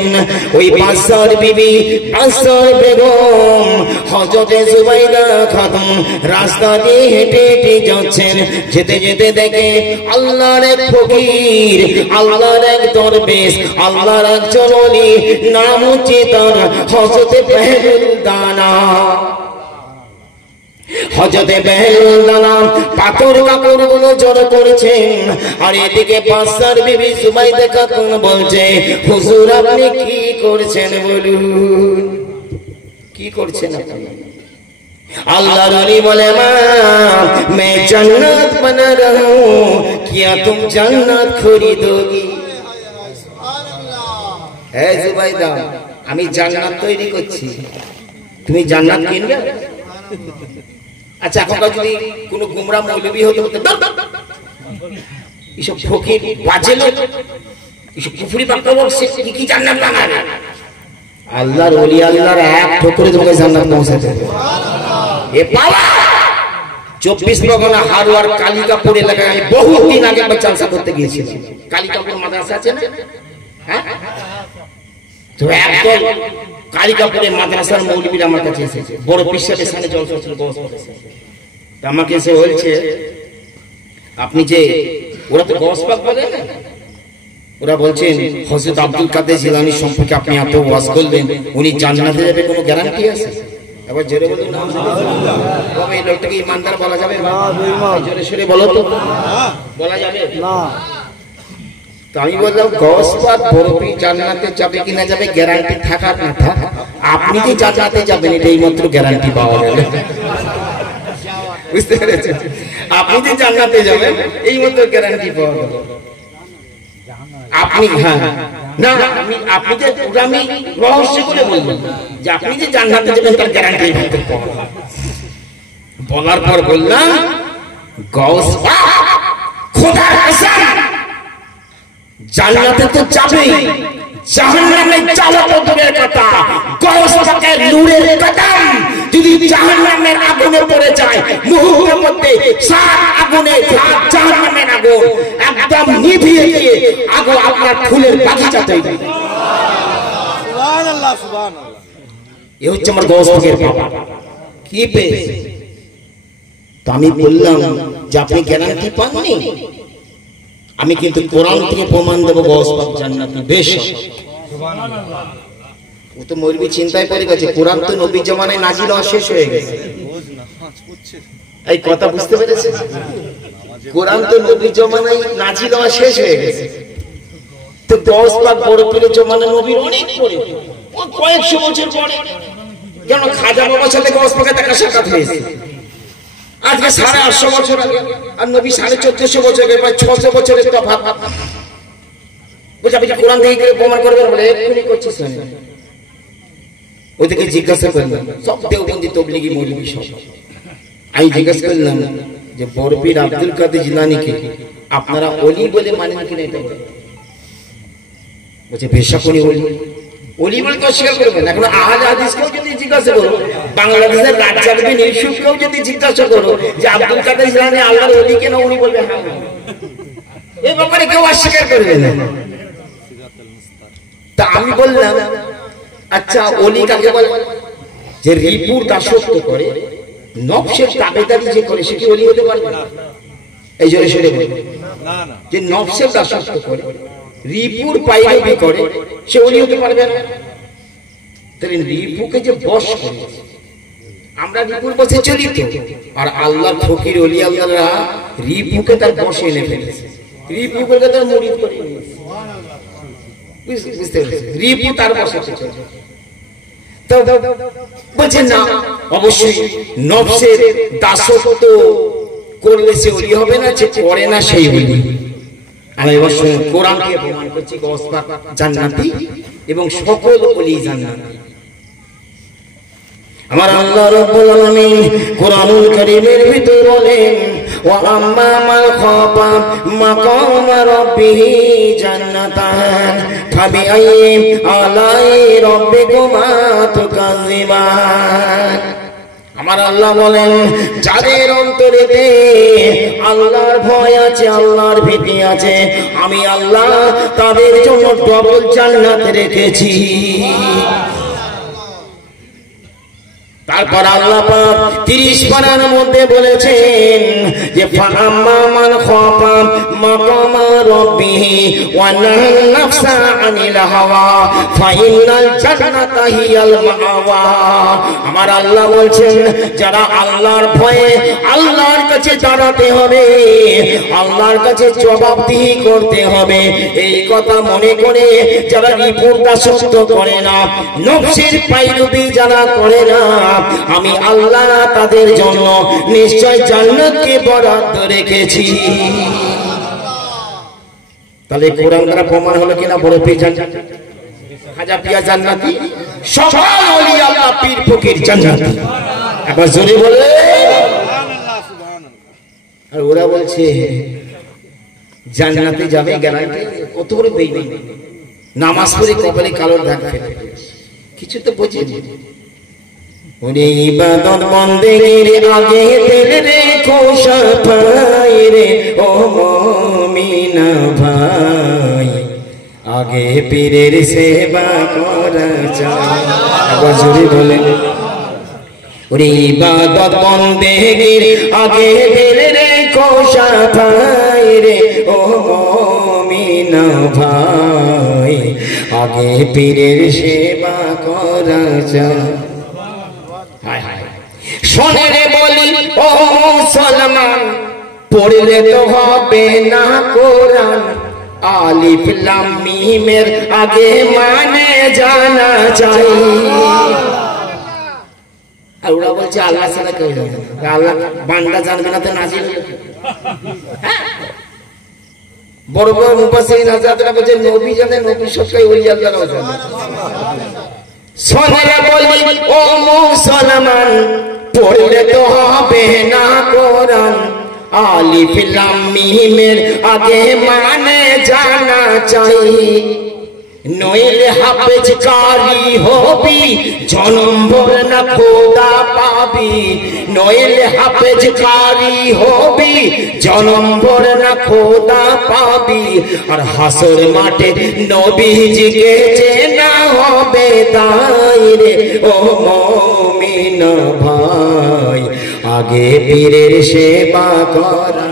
ওই বাদশার বিবি, বাদশার বেগম হযরত জুবাইদা খাতুন রাস্তা দিয়ে হেঁটে হেঁটে যাচ্ছেন। যেতে যেতে দেখে আল্লাহর এক ফকির, আল্লাহর এক দরবেশ, আল্লাহর একজন ওলি, নাম হচ্ছে তার হযরতে বেহলুল দানা। হযরতে বেহলুল দানা পাথর কাকড় গুলো জড়ো করেছেন, আর এদিকে বাদশার বিবি জুবাইদা খাতুন বলছে, হুজুর আপনি কি করছেন বলুন, কি করছেন আপনি? अल्लाह रली बोले माँ मैं जन्नत बना रहा हूँ, क्या तुम जन्नत खरीदोगी? हे जुबाइदा আমি জান্নাত তৈরি করছি, তুমি জান্নাত কিনবে? আচ্ছা এখনকার যদি কোনো গুমরা মৌলবি হতো এসব ফকির বাজে লোক এসব কুফরি বাক্য বলছে কি জান্নাত বানাবে? আল্লাহর ওলি আল্লাহর এক ঠোকরে তোমাকে জান্নাত পৌঁছাতে দেবে। এ বাবা 24 পরগনা হারোয়ার কালিকাপুর এলাকায় আমি বহুদিন আগে জালসা করতে গিয়েছিলাম। কালিকাপুর মাদ্রাসা আছে না? হ্যাঁ, তো একদল কালিকাপুরে মাদ্রাসার মৌলবীরা আমার কাছে এসেছে, বড় পিসাবের সামনে জলসা ছিল। আমাকে এসে বলছে আপনি যে, ওরা তো গস পাক বলে না, ওরা বলছেন হযরত আব্দুল কাদের জিলানী সম্পর্কে আপনি এত ওয়াজ করলেন, উনি জান্নাতে যাবে কোনো গ্যারান্টি আছে? এবার জোরে বলুন না, তবে এই লোকটাকে ইমানদার বলা যাবে না? জোরে সরে বলো তো, বলা যাবে না? তো আমি বললাম গসপাত বরফি জান্নাতে যাবে কিনা যাবে গ্যারান্টি থাকার না থাক, আপনি যে জান্নাতে যাবেন এটা এইমাত্র গ্যারান্টি পাওয়া গেল। বুঝতে পেরেছেন? আপনি যে জান্নাতে যাবেন এইমাত্র গ্যারান্টি পাওয়া গেল। আপনি হ্যাঁ না আপনি যে আমি রহস্য করে বলবেন যে আপনি যে জান্নাতে যাবেন তার গ্যারান্টি বলার পর বললাম গৌস খোদার কসম জান্নাতে তো যাবেই, জাহান্নামে যাওয়া তো দূরের কথা, গৌস পাকের নূরের কদম যদি জাহান্নামের আগুনে পড়ে যায় মুহূর্তের মধ্যে সাত আগুনে জাহান্নামের আগুন একদম নিভিয়ে দিয়ে আগুন আপনার ফুলের বাগিচাতে। সুবহানাল্লাহ সুবহানাল্লাহ। এই হচ্ছে আমার গৌস পাকের বাবা। কি পেয়েছে? তো আমি বললাম যে আপনি গ্যারান্টি পাননি, আমি কিন্তু কোরআন থেকে প্রমাণ দেবো গৌস পাক জান্নাতি। বেশ সুবহানাল্লাহ। ও তো মৌলবি চিন্তায় পড়ে গেছে, কোরআন তো নবী জামানায় নাজিল হওয়া শেষ হয়ে গেছে। এই কথা বুঝতে পেরেছে? কোরআন তো নবী জামানায় নাজিল হওয়া শেষ হয়ে গেছে, তো গৌস পাক বড় পীরের জামানায় নবীর অনেক পরে, ও কয়েকশো বছর পরে। যেন খাজা বাবার সাথে গৌস পাকের দেখা সাক্ষাৎ হয়েছে আজকে 850 বছর আগে, আর নবী 1450 বছর আগে, প্রায় 600 বছরের তফাৎ। বুঝা বুঝা কোরআন থেকে প্রমাণ করবেন বলে এক্ষুনি করছিস না। ওদেরকে জিজ্ঞাসা করলাম, সব দেওবন্দি তবলিগি মৌলবি সব। আমি জিজ্ঞাসা করলাম যে বরপীর আব্দুল কাদের জিলানীকে আপনারা ওলি বলে মানেন কিনা? এটা বলছে বেশক উনি ওলি। ওলি বলে তো অস্বীকার করবেন। এখন আহলে হাদিসকেও যদি জিজ্ঞাসা করো, বাংলাদেশের রাজ্জাকবিন ইউসুফকেও যদি জিজ্ঞাসা করো যে আব্দুল কাদের জিলানী আল্লাহর ওলি কেন, উনি বলবে হ্যাঁ। এই ব্যাপারে কেউ অস্বীকার করবে না। তা আমি বললাম আচ্ছা ওলি কাকে বলে? যে রিপুর দাসত্ব করে, নফসের তাবেদারি যে করে, সে কি ওলি হতে পারবে? এই জোরে সরে বলে যে নফসের দাসত্ব করে, রিপুর পাইরবি করে, সে ওলি হতে পারবে না। তাহলে রিপুকে যে বশ করেছে, আমরা রিপুর বসে চলি তো, আর আল্লাহ ফকির ওলি আল্লাহরা রিপুকে তার বসে এনে ফেলেছে, রিপুকে তার মুরিদ করে নিয়েছে, বুঝতে পেরেছেন? রিপু তার বসে চলে। তো বলছে না, অবশ্যই নফসের দাসত্ব করলে সে ওলি হবে না, যে করে না সেই ওলি। আমি এবার কোরআনকে প্রমাণ করছি, গসবা জান্নাতি এবং সকল ওলি জান্নাতি। আমার আল্লাহ রাব্বুল আলামিন কোরআনুল কারীমের ভিতর বলেন, ওয়া আম্মা মান খাফা মাকাম রাব্বিহি জান্নাতান ফাবিআইয়ি আলাই রাব্বিকুমা তুকাযিবান। আমার আল্লাহ বলেন, যাদের অন্তরেতে আল্লাহর ভয় আছে, আল্লাহর ভীতি আছে, আমি আল্লাহ তাদের জন্য ডবল জান্নাত রেখেছি। তারপর আল্লাহ পাক 30 পারার মধ্যে বলেছেন যে ফাআম্মা মান খাফা মাকাম রাব্বিহি ওয়া নাহা নাফসা আনিল হাওয়া ফাইনাল জান্নাতা হিয়াল মাওয়া। আমার আল্লাহ বলছেন, যারা আল্লাহর ভয়ে আল্লাহর কাছে দাঁড়াতে হবে, আল্লাহর কাছে জবাবদিহি করতে হবে, এই কথা মনে করে যারা রিপুর দাসত্ব করে না, নফসের পায়রবি যারা করে না, আমি আল্লাহ তাদের জন্য নিশ্চয় জান্নাতকে বরাদ্দ রেখেছি। তাহলে কোরআন দ্বারা প্রমাণ হলো কিনা বড় পেঁচান খাজা পিয়া জান্নাতি, সকল ওলি আল্লাহ পীর ফকির জান্নাতি। একবার জোরে বলে। আর ওরা বলছে জান্নাতে যাবে গ্যারান্টি, কত বড় বেঈমান। নামাজ পড়ে কপালে কালো দাগ ফেলে, কিছু তো বোঝেনি। ওরে ইবাদত বন্দেগীর আগে দিল রেখো সাফাই রে ও মুমিনা ভাই, আগে পীরের সেবা করা চাই। একবার জোরে বলেন। ওরে ইবাদত বন্দেগীর আগে দিল রেখো সাফাই রে ও মুমিনা ভাই, আগে পীরের সেবা করা চাই। শোনে রে বলি ও মুসলমান, পড়লে তো হবে না কোরআন, আলিফ লাম মিমের আগে মানে জানা চাই। আর ওরা বলছে আল্লাহ ছাড়া কেউ জানে না, আল্লাহ বান্দা জানবে না তো নাজিল। বড় বড় মুফাসসিরিন হযরতরা বলছে নবী জানে, নবী সবটাই ওলি আল্লাহরাও জানে। শোনে রে বলি ও মুসলমান, পড়লে তো হবে না কোরআন, আলিফ লাম মিমের আগে মানে জানা চাই, নইলে হাফেজ কারি হবি জনম ভর না খোদা পাবি, নইলে হাফেজ কারি হবি জনম ভর না খোদা পাবি, আর হাসর মাঠে নবীজিকে চেনা হবে তাই রে ও মুমিন ভাই, আগে পীরের সেবা করা।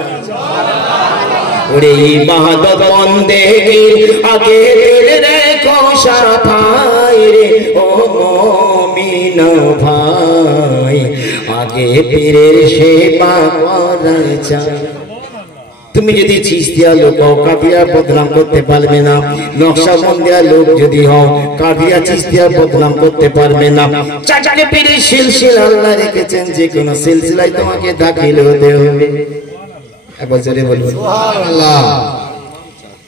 ওরে ইবাদত বন্দেগীর আগে দিল রেখো সাফাই রে ও মুমিন ভাই, আগে পীরের সেবা করা চাই। তুমি যদি চিশতিয়া লোক হও, কাদিয়া বদনাম করতে পারবে না। নকশবন্দিয়া লোক যদি হও, কাদিয়া চিশতিয়া বদনাম করতে পারবে না। চারটে পীরের সিলসিলা আল্লাহ রেখেছেন, যে কোনো সিলসিলায় তোমাকে দাখিল হতে হবে। একবার জোরে বলুন সুবহানাল্লাহ।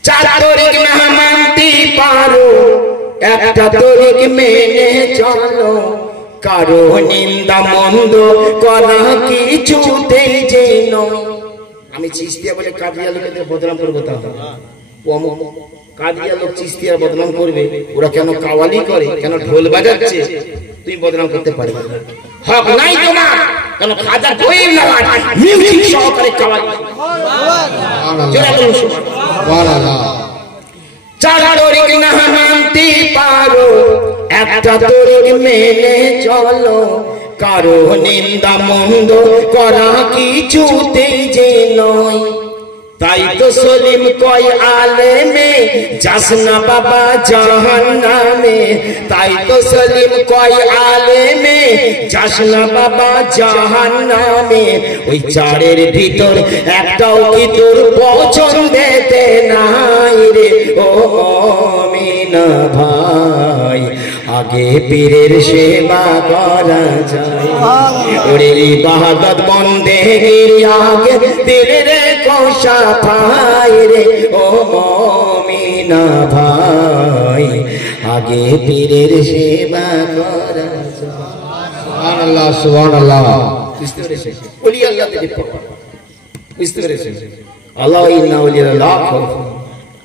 চার তরিক না মানতে পারো, একটা তরিক মেনে চলো, কারো নিন্দা মন্দ করা কিছুতেই যেন। আমি চিশতিয়া বলে কাদিয়া লোকেদের বদনাম করবো, তাহলে কাদিয়া লোক চিশতিয়া বদনাম করবে, ওরা কেন কাওয়ালি করে, কেন ঢোল বাজাচ্ছে, তুমি বদনাম করতে পারবে না। হক নাই তোমার, কেন খাজা দইল না মিউজিক সহকারে কাওয়ালি। সুবহানাল্লাহ। চার তরিক না মানতে পারো, একটা তরিক মেনে চলো, কারো নিন্দা মন্দ করা কিছুতেই যে নয়। তাই তো সলিম কয় আলেমে যাস না বাবা জাহান্নামে, তাই তো সলিম কয় আলেমে যাস না বাবা জাহান্নামে। ওই চারের ভিতর একটাও কি তোর পছন্দেতে নাই রে ও মুমিনা ভাই, আগে পীরের সেবা করা যায়, ওরে ইবাদত বন্দেগির আগে দিলের কোশা পাই রে ও মুমিনা ভাই, আগে পীরের সেবা করা যায়। সুবহানাল্লাহ সুবহানাল্লাহ। বুঝতে পেরেছেন? ওলি আল্লাহ থেকে বুঝতে পেরেছেন? আল্লাহ ইন্না ওলিয়া লাখ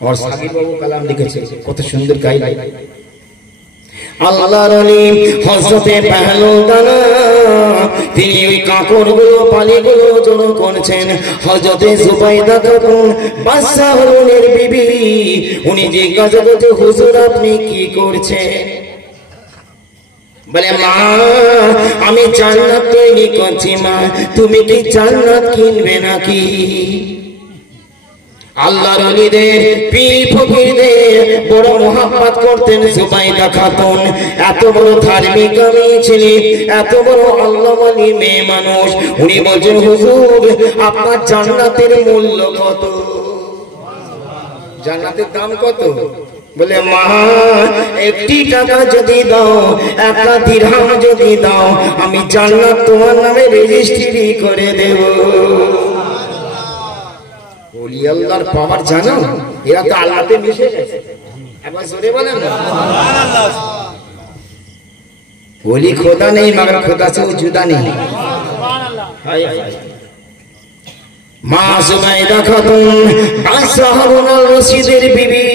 আর সাকিব বাবু কালাম লিখেছে, কত সুন্দর গাইলা। আল্লাহর ওলি হযরতে পেহলুদানা, তিনি ওই কাকড়গুলো পালিগুলো জড়ো করছেন। হযরতে জুবাইদা খাতুন বাদশাহের বিবি, উনি জিজ্ঞাসা করছে হুজুর আপনি কি করছেন? বলে মা আমি জান্নাত তৈরি করছি মা, তুমি কি জান্নাত কিনবে নাকি? আল্লাহর ওলিদের পীর ফকিরদের বড় মোহাব্বত করতেন জুবাইদা খাতুন। এত বড় ধার্মিক মেয়ে ছিলেন, এত বড় আল্লাহওয়ালি মেয়ে মানুষ। উনি বলছেন হুজুর আপনার জান্নাতের মূল্য কত? জান্নাতের দাম কত? বলে মা একটি টাকা যদি দাও, একটা দিরহাম যদি দাও, আমি জান্নাত তোমার নামে রেজিস্ট্রি করে দেব। ওলি আল্লাহর পাওয়ার জানো? এরা তো আল্লাহতে মিশে গেছে। একবার জোরে বলেন না সুবহানাল্লাহ। ওলি খোদা নেই মगर খোদা से जुदा नहीं। সুবহানাল্লাহ। মা জুবাইদা খাতুন বাদশা হারুনুর রশিদের বিবি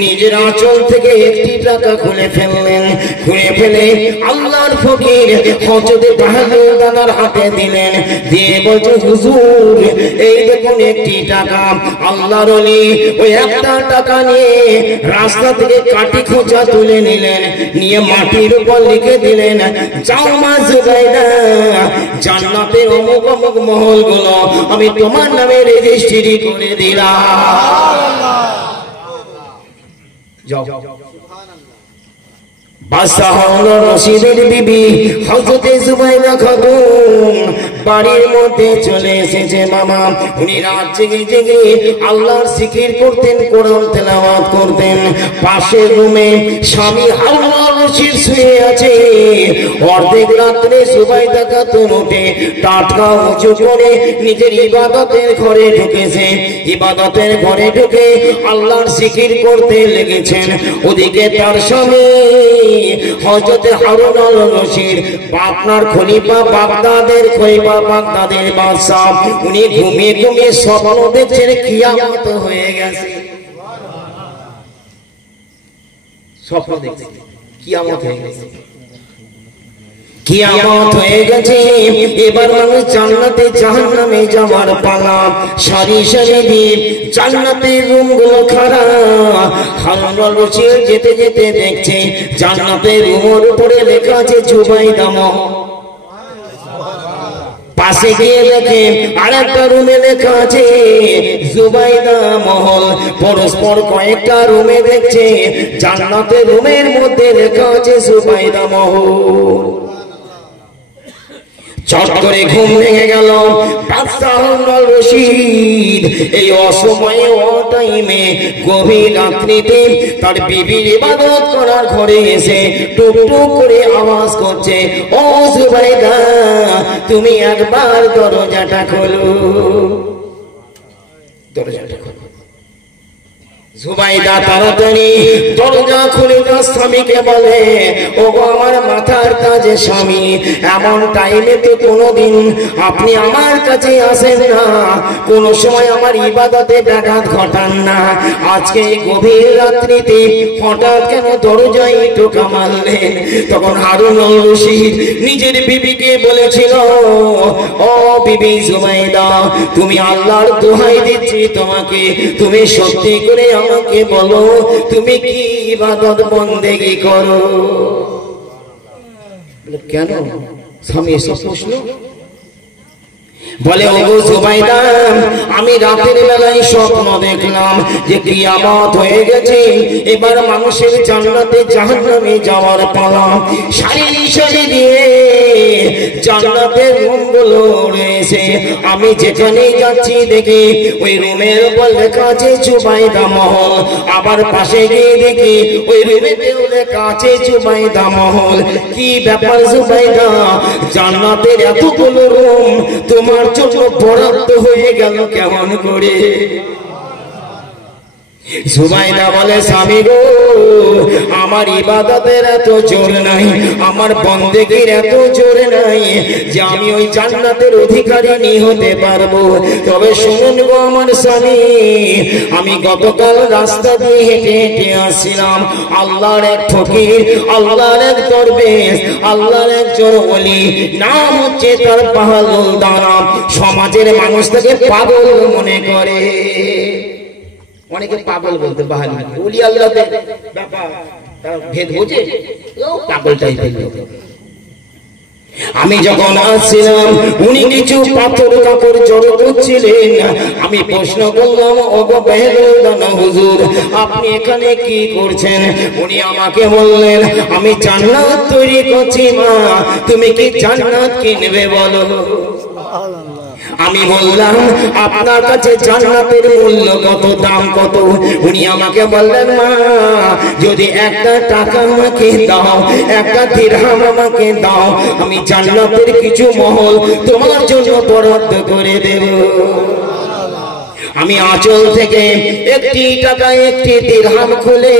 নিজের আঁচল থেকে একটি টাকা খুলে ফেললেন। খুলে ফেলে আল্লাহর ফকির হযরতে পেহলুদানার হাতে দিলেন। দিয়ে বলছে হুজুর এই দেখুন একটি টাকা। আল্লাহর ওলি ওই একটা টাকা নিয়ে রাস্তা থেকে কাটি খোঁচা তুলে নিলেন, নিয়ে মাটির উপর লিখে দিলেন যাও মা জুবাইদা, জান্নাতের অমুক অমুক মহলগুলো আমি তোমার নামে রেজিস্ট্রি করে দিলাম। যাও। বাদশা হারুনুর রশিদের বিবি হযরতে জুবাইদা খাতুন বাড়ির মধ্যে চলে এসেছে। মামা উনি রাত জেগে জেগে আল্লাহর জিকির করতেন, কোরআন তেলাওয়াত করতেন। পাশের রুমে স্বামী হারুনুর রশিদ শুয়ে আছে। অর্ধেক রাত্রে জুবাইদা খাতুন উঠে টাটকা উঁচু করে নিজের ইবাদতের ঘরে ঢুকেছে। ইবাদতের ঘরে ঢুকে আল্লাহর জিকির করতে লেগেছেন। ওদিকে তার স্বামী হযরতে হারুনুর রশিদ আপনার খলিফা বাগদাদের বাগদাদের বাদশা, উনি ঘুমিয়ে ঘুমিয়ে স্বপ্ন দেখছেন কিয়ামত হয়ে গেছে। স্বপ্ন দেখছেন কিয়ামত হয়ে গেছে, কিয়ামত হয়ে গেছে। এবার মানুষ জান্নাতে জাহান্নামে যাওয়ার পালা। সারি সারি দ্বীপ জান্নাতের রুমগুলো খারাপ। হারুনুর রশিদ যেতে যেতে দেখছে জান্নাতের রুমের উপরে লেখা আছে জুবাইদা মহল। পাশে গিয়ে দেখে আরেকটা রুমে লেখা আছে জুবাইদা মহল। পরস্পর কয়েকটা রুমে দেখছে জান্নাতের রুমের মধ্যে লেখা আছে জুবাইদা মহল। চট করে ঘুম ভেঙে গেল বাদশা হারুনুর রশিদ। এই অসময়ে অটাইমে গভীর রাত্রিতে তার বিবির ইবাদত করার ঘরে এসে টুক টুক করে আওয়াজ করছে ও জুবাইদা তুমি একবার দরজাটা খোলো, দরজাটা খোলো। জুবাইদা তাড়াতাড়ি দরজা খুলে তার স্বামীকে বলে ও আমার মাথার তাজে স্বামী, এমন টাইমে তো কোনোদিন আপনি আমার কাছে আসেন না, কোন সময় আমার ইবাদতে ব্যাঘাত ঘটান না। আজকে গভীর রাত্রিতে হঠাৎ কেন দরজায় টোকা মারলেন? তখন হারুনুর রশিদ নিজের বিবিকে বলেছিল ও বিবি জুবাইদা তুমি আল্লাহর দোহাই দিচ্ছি তোমাকে, তুমি সত্যি করে আমাকে বলো তুমি কি ইবাদত বন্দেগী করো? কেন স্বামী এসব প্রশ্ন? বলে ওগো জুবাইদা, আমি রাতের বেলায় স্বপ্ন দেখলাম যে কিয়ামত হয়ে গেছে, এবার মানুষের জান্নাতে জাহান্নামে যাওয়ার পালা। সারি সারি দিয়ে জান্নাতের রুমগুলো রয়েছে, আমি যেখানে যাচ্ছি দেখি ওই রুমের উপর লেখা আছে জুবাইদা মহল, আবার পাশে গিয়ে দেখি ওই রুমেতেও লেখা আছে জুবাইদা মহল। কি ব্যাপার জুবাইদা, জান্নাতের এতগুলো রুম তোমার জন্য বরাদ্দ হয়ে গেল কেমন করে? জুবাইদা বলে স্বামী গো, আমার ইবাদতের এত জোর নাই, আমার বন্দেগীর এত জোর নাই যে আমি ওই জান্নাতের অধিকারী হতে পারবো। তবে শুনুন গো আমার স্বামী, আমি গতকাল রাস্তা দিয়ে হেঁটে হেঁটে আসছিলাম, আল্লাহর এক ফকির, আল্লাহর এক দরবেশ, আল্লাহর একজন ওলি, নাম হচ্ছে তার বাহাদুর দানা। সমাজের মানুষ তাকে পাগল মনে করে, অনেকে পাগল বলতে বাহালি, ওলি আল্লাহদের ব্যাপার তারা ভেদ বোঝে, পাগল টাইপের লোক। আমি যখন আসছিলাম উনি কিছু পাথর কাপড় জড়ো করছিলেন, আমি প্রশ্ন করলাম ওগো বেহেলুল হুজুর, আপনি এখানে কি করছেন? উনি আমাকে বললেন আমি জান্নাত তৈরি করছি মা, তুমি কি জান্নাত কিনবে বলো? আমি বললাম আপনার কাছে জান্নাতের মূল্য কত, দাম কত? উনি আমাকে বললেন মা, যদি একটা টাকা আমাকে দাও, একটা দিরহাম আমাকে দাও, আমি জান্নাতের কিছু মহল তোমার জন্য বরাদ্দ করে দেব। আমি আঁচল থেকে একটি টাকা একটি দিরহাম খুলে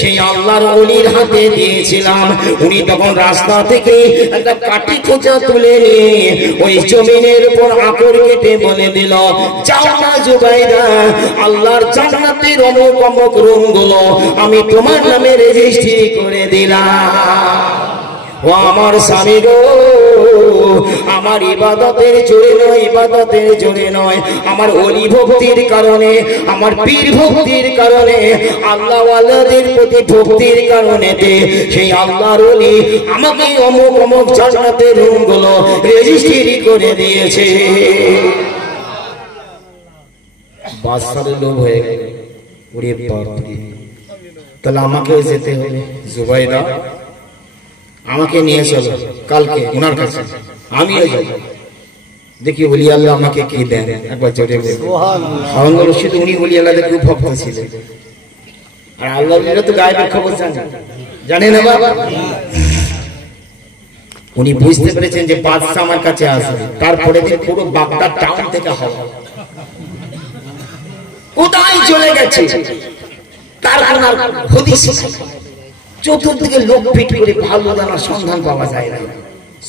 সেই আল্লাহর ওলির হাতে দিয়েছিলাম। উনি তখন রাস্তা থেকে একটা কাঠি খোঁচা তুলে নিয়ে ওই জমিনের উপর আকর কেটে বলে দিল, যাও না জুবাইদা, আল্লাহর জান্নাতের অমুক অমুক রুমগুলো আমি তোমার নামে রেজিস্ট্রি করে দিলাম। ও আমার স্বামী গো, আমার ইবাদতের জোরে নয়, ইবাদতের জোরে নয়, আমার ওলি ভক্তির কারণে, আমার পীর ভক্তির কারণে, আল্লাহ ওয়ালাদের প্রতি ভক্তির কারণে সেই আল্লাহর ওলি আমাকে অমুক অমুক জান্নাতের রুমগুলো রেজিস্ট্রি করে দিয়েছে। বাদশার লোভ হয়ে গেল, ওরে বাপ রে, তাহলে আমাকেও যেতে হবে। জুবাইদা আমাকে নিয়ে চলো কালকে ওনার কাছে, আমিও যাব, দেখি ওলি আল্লাহ আমাকে কি দেন। একবার জোরে হারুন রশিদ, উনি ওলি আল্লাহদের খুব ভক্ত ছিলেন, আর আল্লাহ তো গায়েবের খবর জানে না বাবা। উনি বুঝতে পেরেছেন যে বাদশা আমার কাছে আসবে, তারপরে যে পুরো বাগদাদ টাউন থেকে হবে কোথায় চলে গেছে তার কোনো হদিস, চতুর্দিকে লোক পিট করে বাহুদানার সন্ধান পাওয়া যায় না।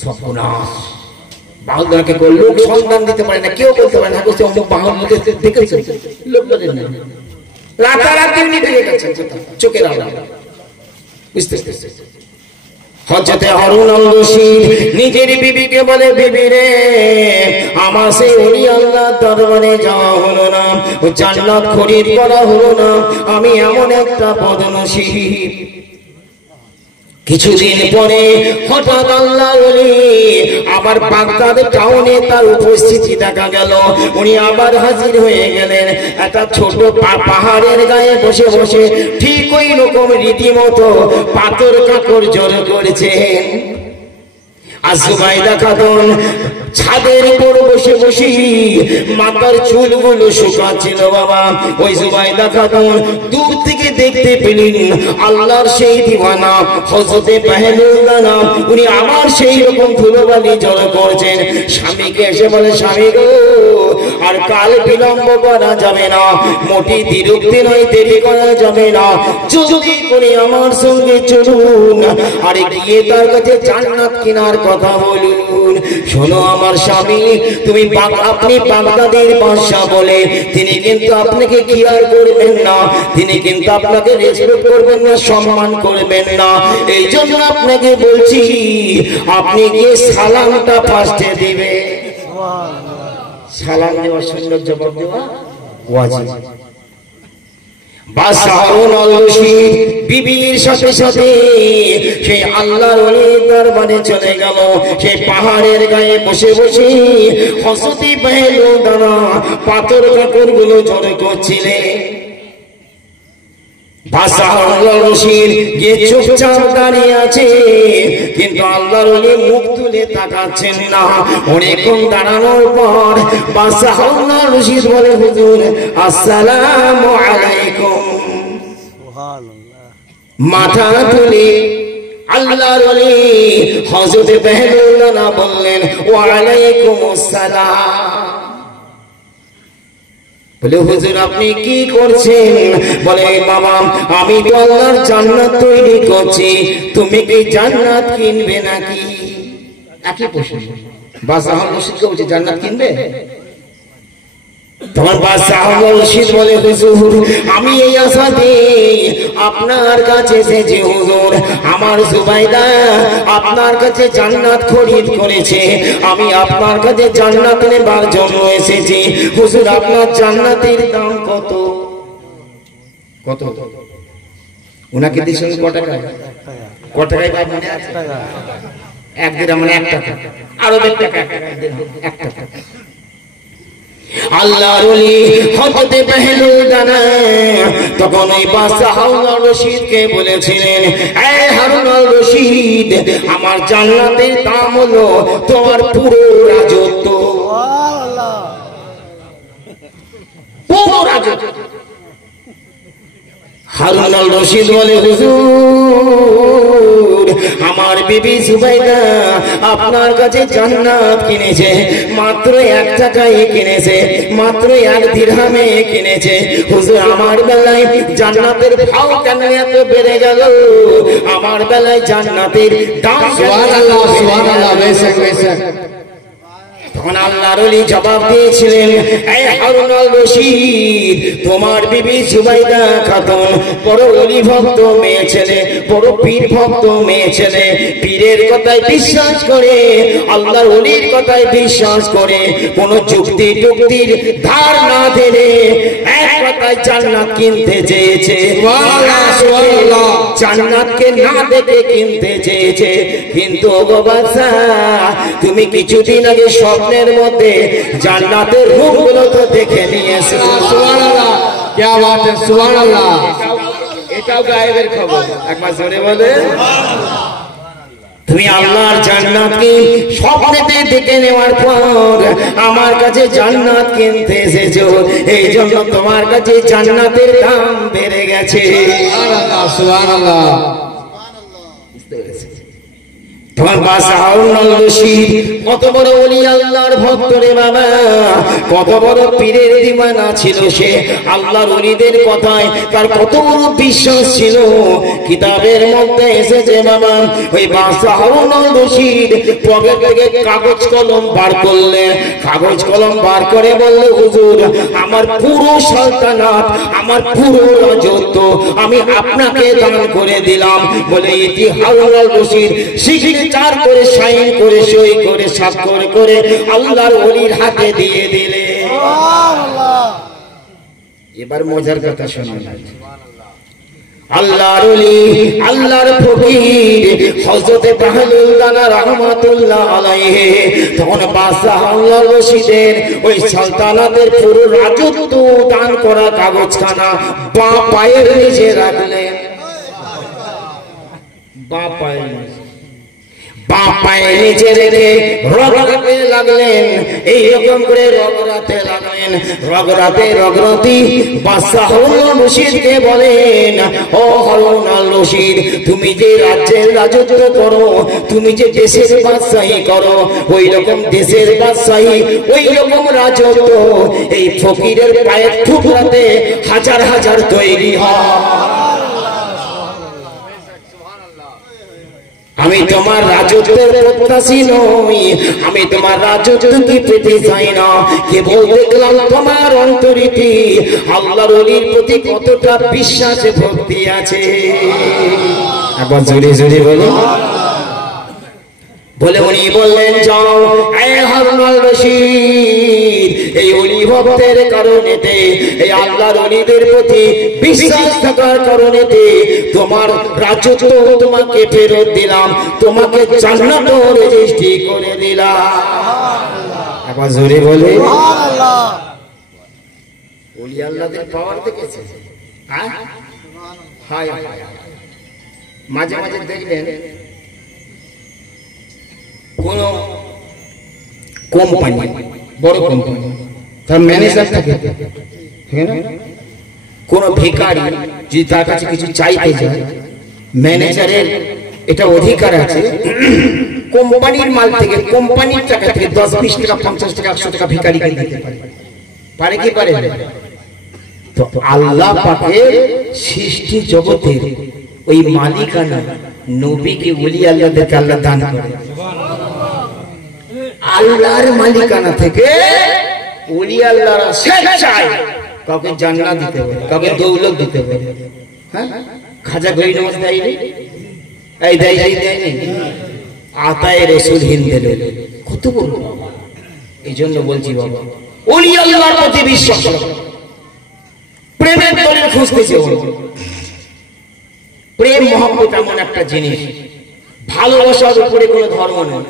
সর্বনাশ, বাহুদানাকে লোক সন্ধান দিতে পারে না, কেউ বলতে পারে না অমুক বাহুদানাকে দেখেছে, লোক বলে না, রাতারাতি উনি পেয়ে গেছেন চোখের আলো। বুঝতে পেরেছে হযরতে হারুন রশিদ নিজের বিবিকে বলে, বিবি রে, আমার সেই ওলি আল্লাহর দরবারে যাওয়া হলো না, ও জান্নাত খরিদ করা হলো না, আমি এমন একটা বদনসিব। কিছুদিন পরে হঠাৎ আল্লাহর ওলি আবার বাগদাদ টাউনে তার উপস্থিতি দেখা গেল। উনি আবার হাজির হয়ে গেলেন একটা ছোট পাহাড়ের গায়ে বসে বসে, ঠিক ওই রকম রীতিমতো পাথর কাপড় জড়ো করেছেন। আর জুবাইদা খাতুন ছাদের উপর বসে বসে মাথার চুলগুলো শুকাচ্ছিল বাবা। ওই জুবাইদা খাতুন দূর থেকে দেখতে পেলেন আল্লাহর সেই দিওয়ানা হযরতে বাহেলুল দানা, উনি আবার সেই রকম ধুলোবালি জড়ো করছেন। স্বামীকে এসে বলে, স্বামী গো, আর কাল বিলম্ব করা যাবে না, মোটি বিরক্তি নয়, দেরি করা যাবে না, জলদি করে আমার সঙ্গে চলুন, আর গিয়ে তার কাছে জান্নাত কেনার কথা বলুন। শোনো আমার স্বামী, তুমি আপনি বাগদাদের বাদশা বলে তিনি কিন্তু আপনাকে কেয়ার করবেন না, তিনি কিন্তু আপনাকে রেসপেক্ট করবেন না, সম্মান করবেন না। এই জন্য আপনাকে বলছি আপনি গিয়ে সালামটা ফার্স্টে দিবে। সালাম দেওয়া সুন্নত, জবাব দেওয়া ওয়াজিব। বিবির সাথে সাথে সেই আল্লাহর ওলির দরবারে চলে গেল। সেই পাহাড়ের গায়ে বসে বসে হযরত বেলাল দ্বারা পাথর কাকর গুলো জড়ো করছিলেন। চুপচাপ দাঁড়িয়ে আছে, কিন্তু আল্লাহর ওলি মুখ তুলে তাকাচ্ছেন না। অনেকক্ষণ দাঁড়ানোর পর বাদশাহ হারুনুর রশিদ বলে, হুজুর আসসালামু আলাইকুম। মাথা তুলে আল্লাহর ওলি হযরত বেলাল বললেন, ওয়া আলাইকুম আসসালাম। বলে, হুজুর আপনি কি করছেন? বলে, বাবা আমি তো আল্লাহর জান্নাত তৈরি করছি, তুমি কি জান্নাত কিনবে নাকি? একই প্রশ্ন। বাদশাহ রশিদকে বলছে, জান্নাত কিনবে? তোমার বাদশাহ রশিদ বলে, হুজুর আমি এই আশাতে আপনার কাছে এসেছি। হুজুর আমার জুবাইদা আপনার কাছে জান্নাত খরিদ করেছে, আমি আপনার কাছে জান্নাত নেবার জন্য এসেছি। হুজুর আপনার জান্নাতের দাম কত? কত? উনাকে দিয়েছেন কত টাকা? কত টাকায় দাম মনে আছে? 1 দিরহাম মানে 1 টাকা। আরো 1 টাকা, 1 টাকা। আল্লাহর ওলি হযরত বেলাল দানা তখন ওই বাদশাহ হারুনুর রশিদকে বলেছিলেন, এ হারুনুর রশিদ আমার জান্নাতের দাম হলো তোমার পুরো রাজত্ব। সুবহানাল্লাহ, পুরো রাজত্ব। হারুনুর রশিদ বলে, হুজুর আমার বিবি জুবাইদা আপনার কাছে জান্নাত কিনেছে, মাত্র 1 টাকায় কিনেছে, মাত্র 1 দিরহামে কিনেছে। হুজুর আমার বেলায় জান্নাতের ভাও কেন এত বেড়ে গেল? আমার বেলায় জান্নাতের দাম সুবহানাল্লাহ সুবহানাল্লাহ বেশক বেশক। তখন আল্লাহর ওলি জবাব দিয়েছিলেন, এ হারুনুর রশিদ তোমার বিবি জুবাইদা খাতুন বড় ওলি ভক্ত মেয়ে ছেলে, বড় পীর ভক্ত মেয়ে ছেলে। পীরের কথায় বিশ্বাস করে, আল্লাহর ওলির কথায় বিশ্বাস করে, কোন যুক্তি টুক্তির ধার না ধরে এক কথায় জান্নাত কিনতে চেয়েছে। সুবহানাল্লাহ, জান্নাতকে না দেখে কিনতে চেয়েছে। কিন্তু গো বাদশাহ তুমি কিছুদিন আগে স্বপ্নের মধ্যে জান্নাতের রূপগুলো তো দেখে নিয়েছো। সুবহানাল্লাহ, কি বাত है, সুবহানাল্লাহ। এটাও গায়েবের খবর, একবার জোরে বলে। তুমি আল্লাহর জান্নাতকে স্বপ্নেতে দেখে নেওয়ার পর আমার কাছে জান্নাত কিনতে এসেছো, এই জন্য তোমার কাছে জান্নাতের দাম বেড়ে গেছে। সুবহানাল্লাহ সুবহানাল্লাহ। তোমার বাদশাহ হারুনুর রশিদ কত বড় ওলি আল্লাহর ভক্ত রে বাবা, কত বড় পীরের দিওয়ানা ছিল সে। আল্লাহর ওলিদের কথায় তার কত বড় বিশ্বাস ছিল। কিতাবের মধ্যে এসেছে বাবা, ওই বাদশাহ হারুনুর রশিদ পকেট থেকে কাগজ কলম বার করলেন। কাগজ কলম বার করে বললে, হুজুর আমার পুরো সালতানাত, আমার পুরো রাজত্ব আমি আপনাকে দান করে দিলাম। বলে এটি হারুনুর রশিদ শিখে 4 করে সাইন করে সই করে স্বাক্ষর করে আল্লাহর ওলির হাতে দিয়ে দিলে। সুবহানাল্লাহ। এবার মজার কথা শুনুন। আল্লাহর ওলি, আল্লাহর ফকির হযরত বেলাল দানা রাহমাতুল্লাহ আলাইহি তখন বাদশাহ হারুনুর রশিদের ওই সালতানাতের পুরো রাজত্ব দান করা কাগজখানা বাঁ পায়ের নিচে রাখলেন। বাঁ পায়ের নিচে, বাঁ পায়ে নিচে রেখে রগড়াতে লাগলেন। এইরকম করে রগড়াতে লাগলেন। রগড়াতে বাদশাহ হারুনুর রশিদকে বলেন, ও হারুনুর রশিদ তুমি যে রাজ্যের রাজত্ব করো, তুমি যে দেশের বাদশাহী করো, ওই রকম দেশের বাদশাহী, ওই রকম রাজত্ব এই ফকিরের পায়ের ঠুকরাতে হাজার হাজার তৈরি হয়। আমি তোমার রাজত্বের প্রত্যাশী নই, আমি তোমার রাজত্বকে পেতে চাই না। কেবল দেখলাম তোমার অন্তরিতে আল্লাহর ওলির প্রতি কতটা বিশ্বাসে ভক্তি আছে। একবার জোরে জোরে বলো। বলে উনি বললেন, যাও এ হারুনুর রশিদ এই ওলি ভক্তের কারণেতে, এই আল্লাহর ওলিদের প্রতি বিশ্বাস থাকার কারণেতে তোমার রাজত্ব তোমাকে ফেরত দিলাম, তোমাকে জান্নাত রেজিস্ট্রি করে দিলাম। একবার জোরে বলে সুবহানাল্লাহ। ওলি আল্লাহদের পাওয়ার দেখেছে? হ্যাঁ, হায় হায়। মাঝে মাঝে দেখবেন কোন কোম্পানি, বড় কোম্পানি, তার ম্যানেজার থাকে, কোন ভিখারি যদি তার কাছে কিছু চাইতে যায়, ম্যানেজারের এটা অধিকার আছে কোম্পানির মাল থেকে, কোম্পানির টাকা থেকে 10-20 টাকা 50 টাকা 100 টাকা ভিখারিকে দিতে পারে। পারে কি পারে? তো আল্লাহ পাকের সৃষ্টি জগতের ওই মালিকানা নবীকে ওলি আল্লাহদেরকে আল্লাহ দান করে। আল্লাহর মালিকানা থেকে ওলি আল্লাহরা স্বেচ্ছায় কাউকে জান্নাত দিতে পারে, কাউকে দৌলত দিতে পারে। হ্যাঁ, খাজা গরিব দেয়নি, এই দেয়নি, আতায়ে রাসূল হিন্দেল, কত বড়। এই জন্য বলছি বাবা, ওলি আল্লাহর প্রতি বিশ্বাস রাখো। প্রেমের দলিল খুঁজতেছে, প্রেম মহব্বত এমন একটা জিনিস, ভালোবাসার উপরে কোনো ধর্ম নেই।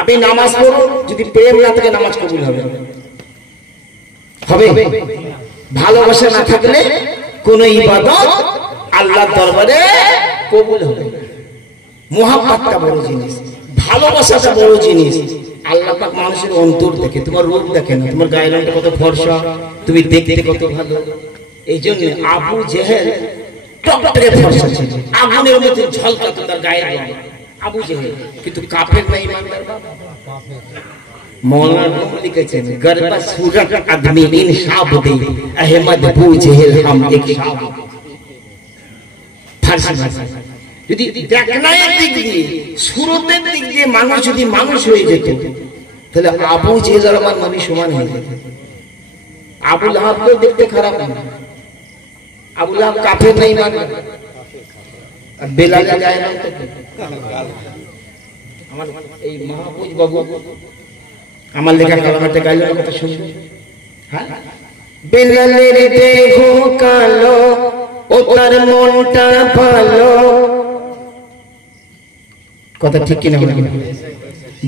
আপনি নামাজ পড়ুন, যদি প্রেম না থাকে নামাজ কবুল হবে? ভালোবাসা না থাকলে কোন ইবাদত আল্লাহর দরবারে কবুল হবে না। মহব্বতটা বড় জিনিস, ভালোবাসাটা বড় জিনিস। আল্লাহ পাক মানুষের অন্তর দেখে, তোমার রূপ দেখে না, তোমার গায়ের রংটা কত ফর্সা, তুমি দেখতে কত ভালো। এই জন্য আবু জেহেল টকটকে ফর্সা ছিল, আগুনের মধ্যে ঝলকাতো তার গায়ের রং, আবু জেহেল, কিন্তু কাফের না ঈমানদার। মৌলানা লিখেছেন, গরবা সুরত আদমি ইন শাবদে আহমদ বু জেহেল হাম এক শাব। ফারসি ভাষা। যদি দেখনায়ের দিক দিয়ে, সুরতের দিক দিয়ে মানুষ যদি মানুষ হয়ে যেত, তাহলে আবু জেহেল আর আমার নবী সমান হয়ে যেত। আবু লাহাবকেও দেখতে খারাপ না, আবু লাহাব কাফের না ঈমানদার। আর বেলালের গায়ে রং আমার এই মাহফুজ বাবু আমার লেখা কালামাতে গাইলো কথা শুনবে। হ্যাঁ, বেলালের দেহ কালো, ও তার মনটা ভালো। কথা ঠিক কিনা?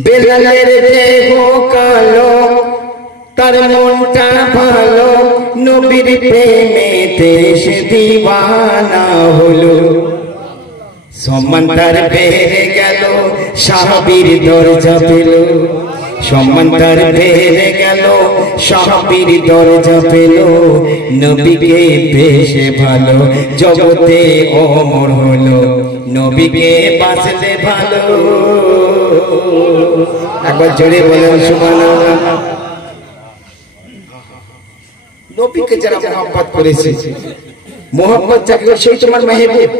বেলালের দেহ কালো, তার মনটা ভালো, নবীর প্রেমেতে সে দিওয়ানা হলো। সম্মান তার বেড়ে গেল, সাহাবীর দরজা পেল। সম্মান তার বেড়ে গেল, সাহাবীর দরজা পেল। নবীকে বেশে ভালো, জগতে অমর হলো। নবীকে বাঁচলে ভালো। একবার জোরে বলেন সুবহানাল্লাহ। নবীকে যারা মহব্বত করেছে, মহব্বত যাকে সেই তোমার মেহবুব।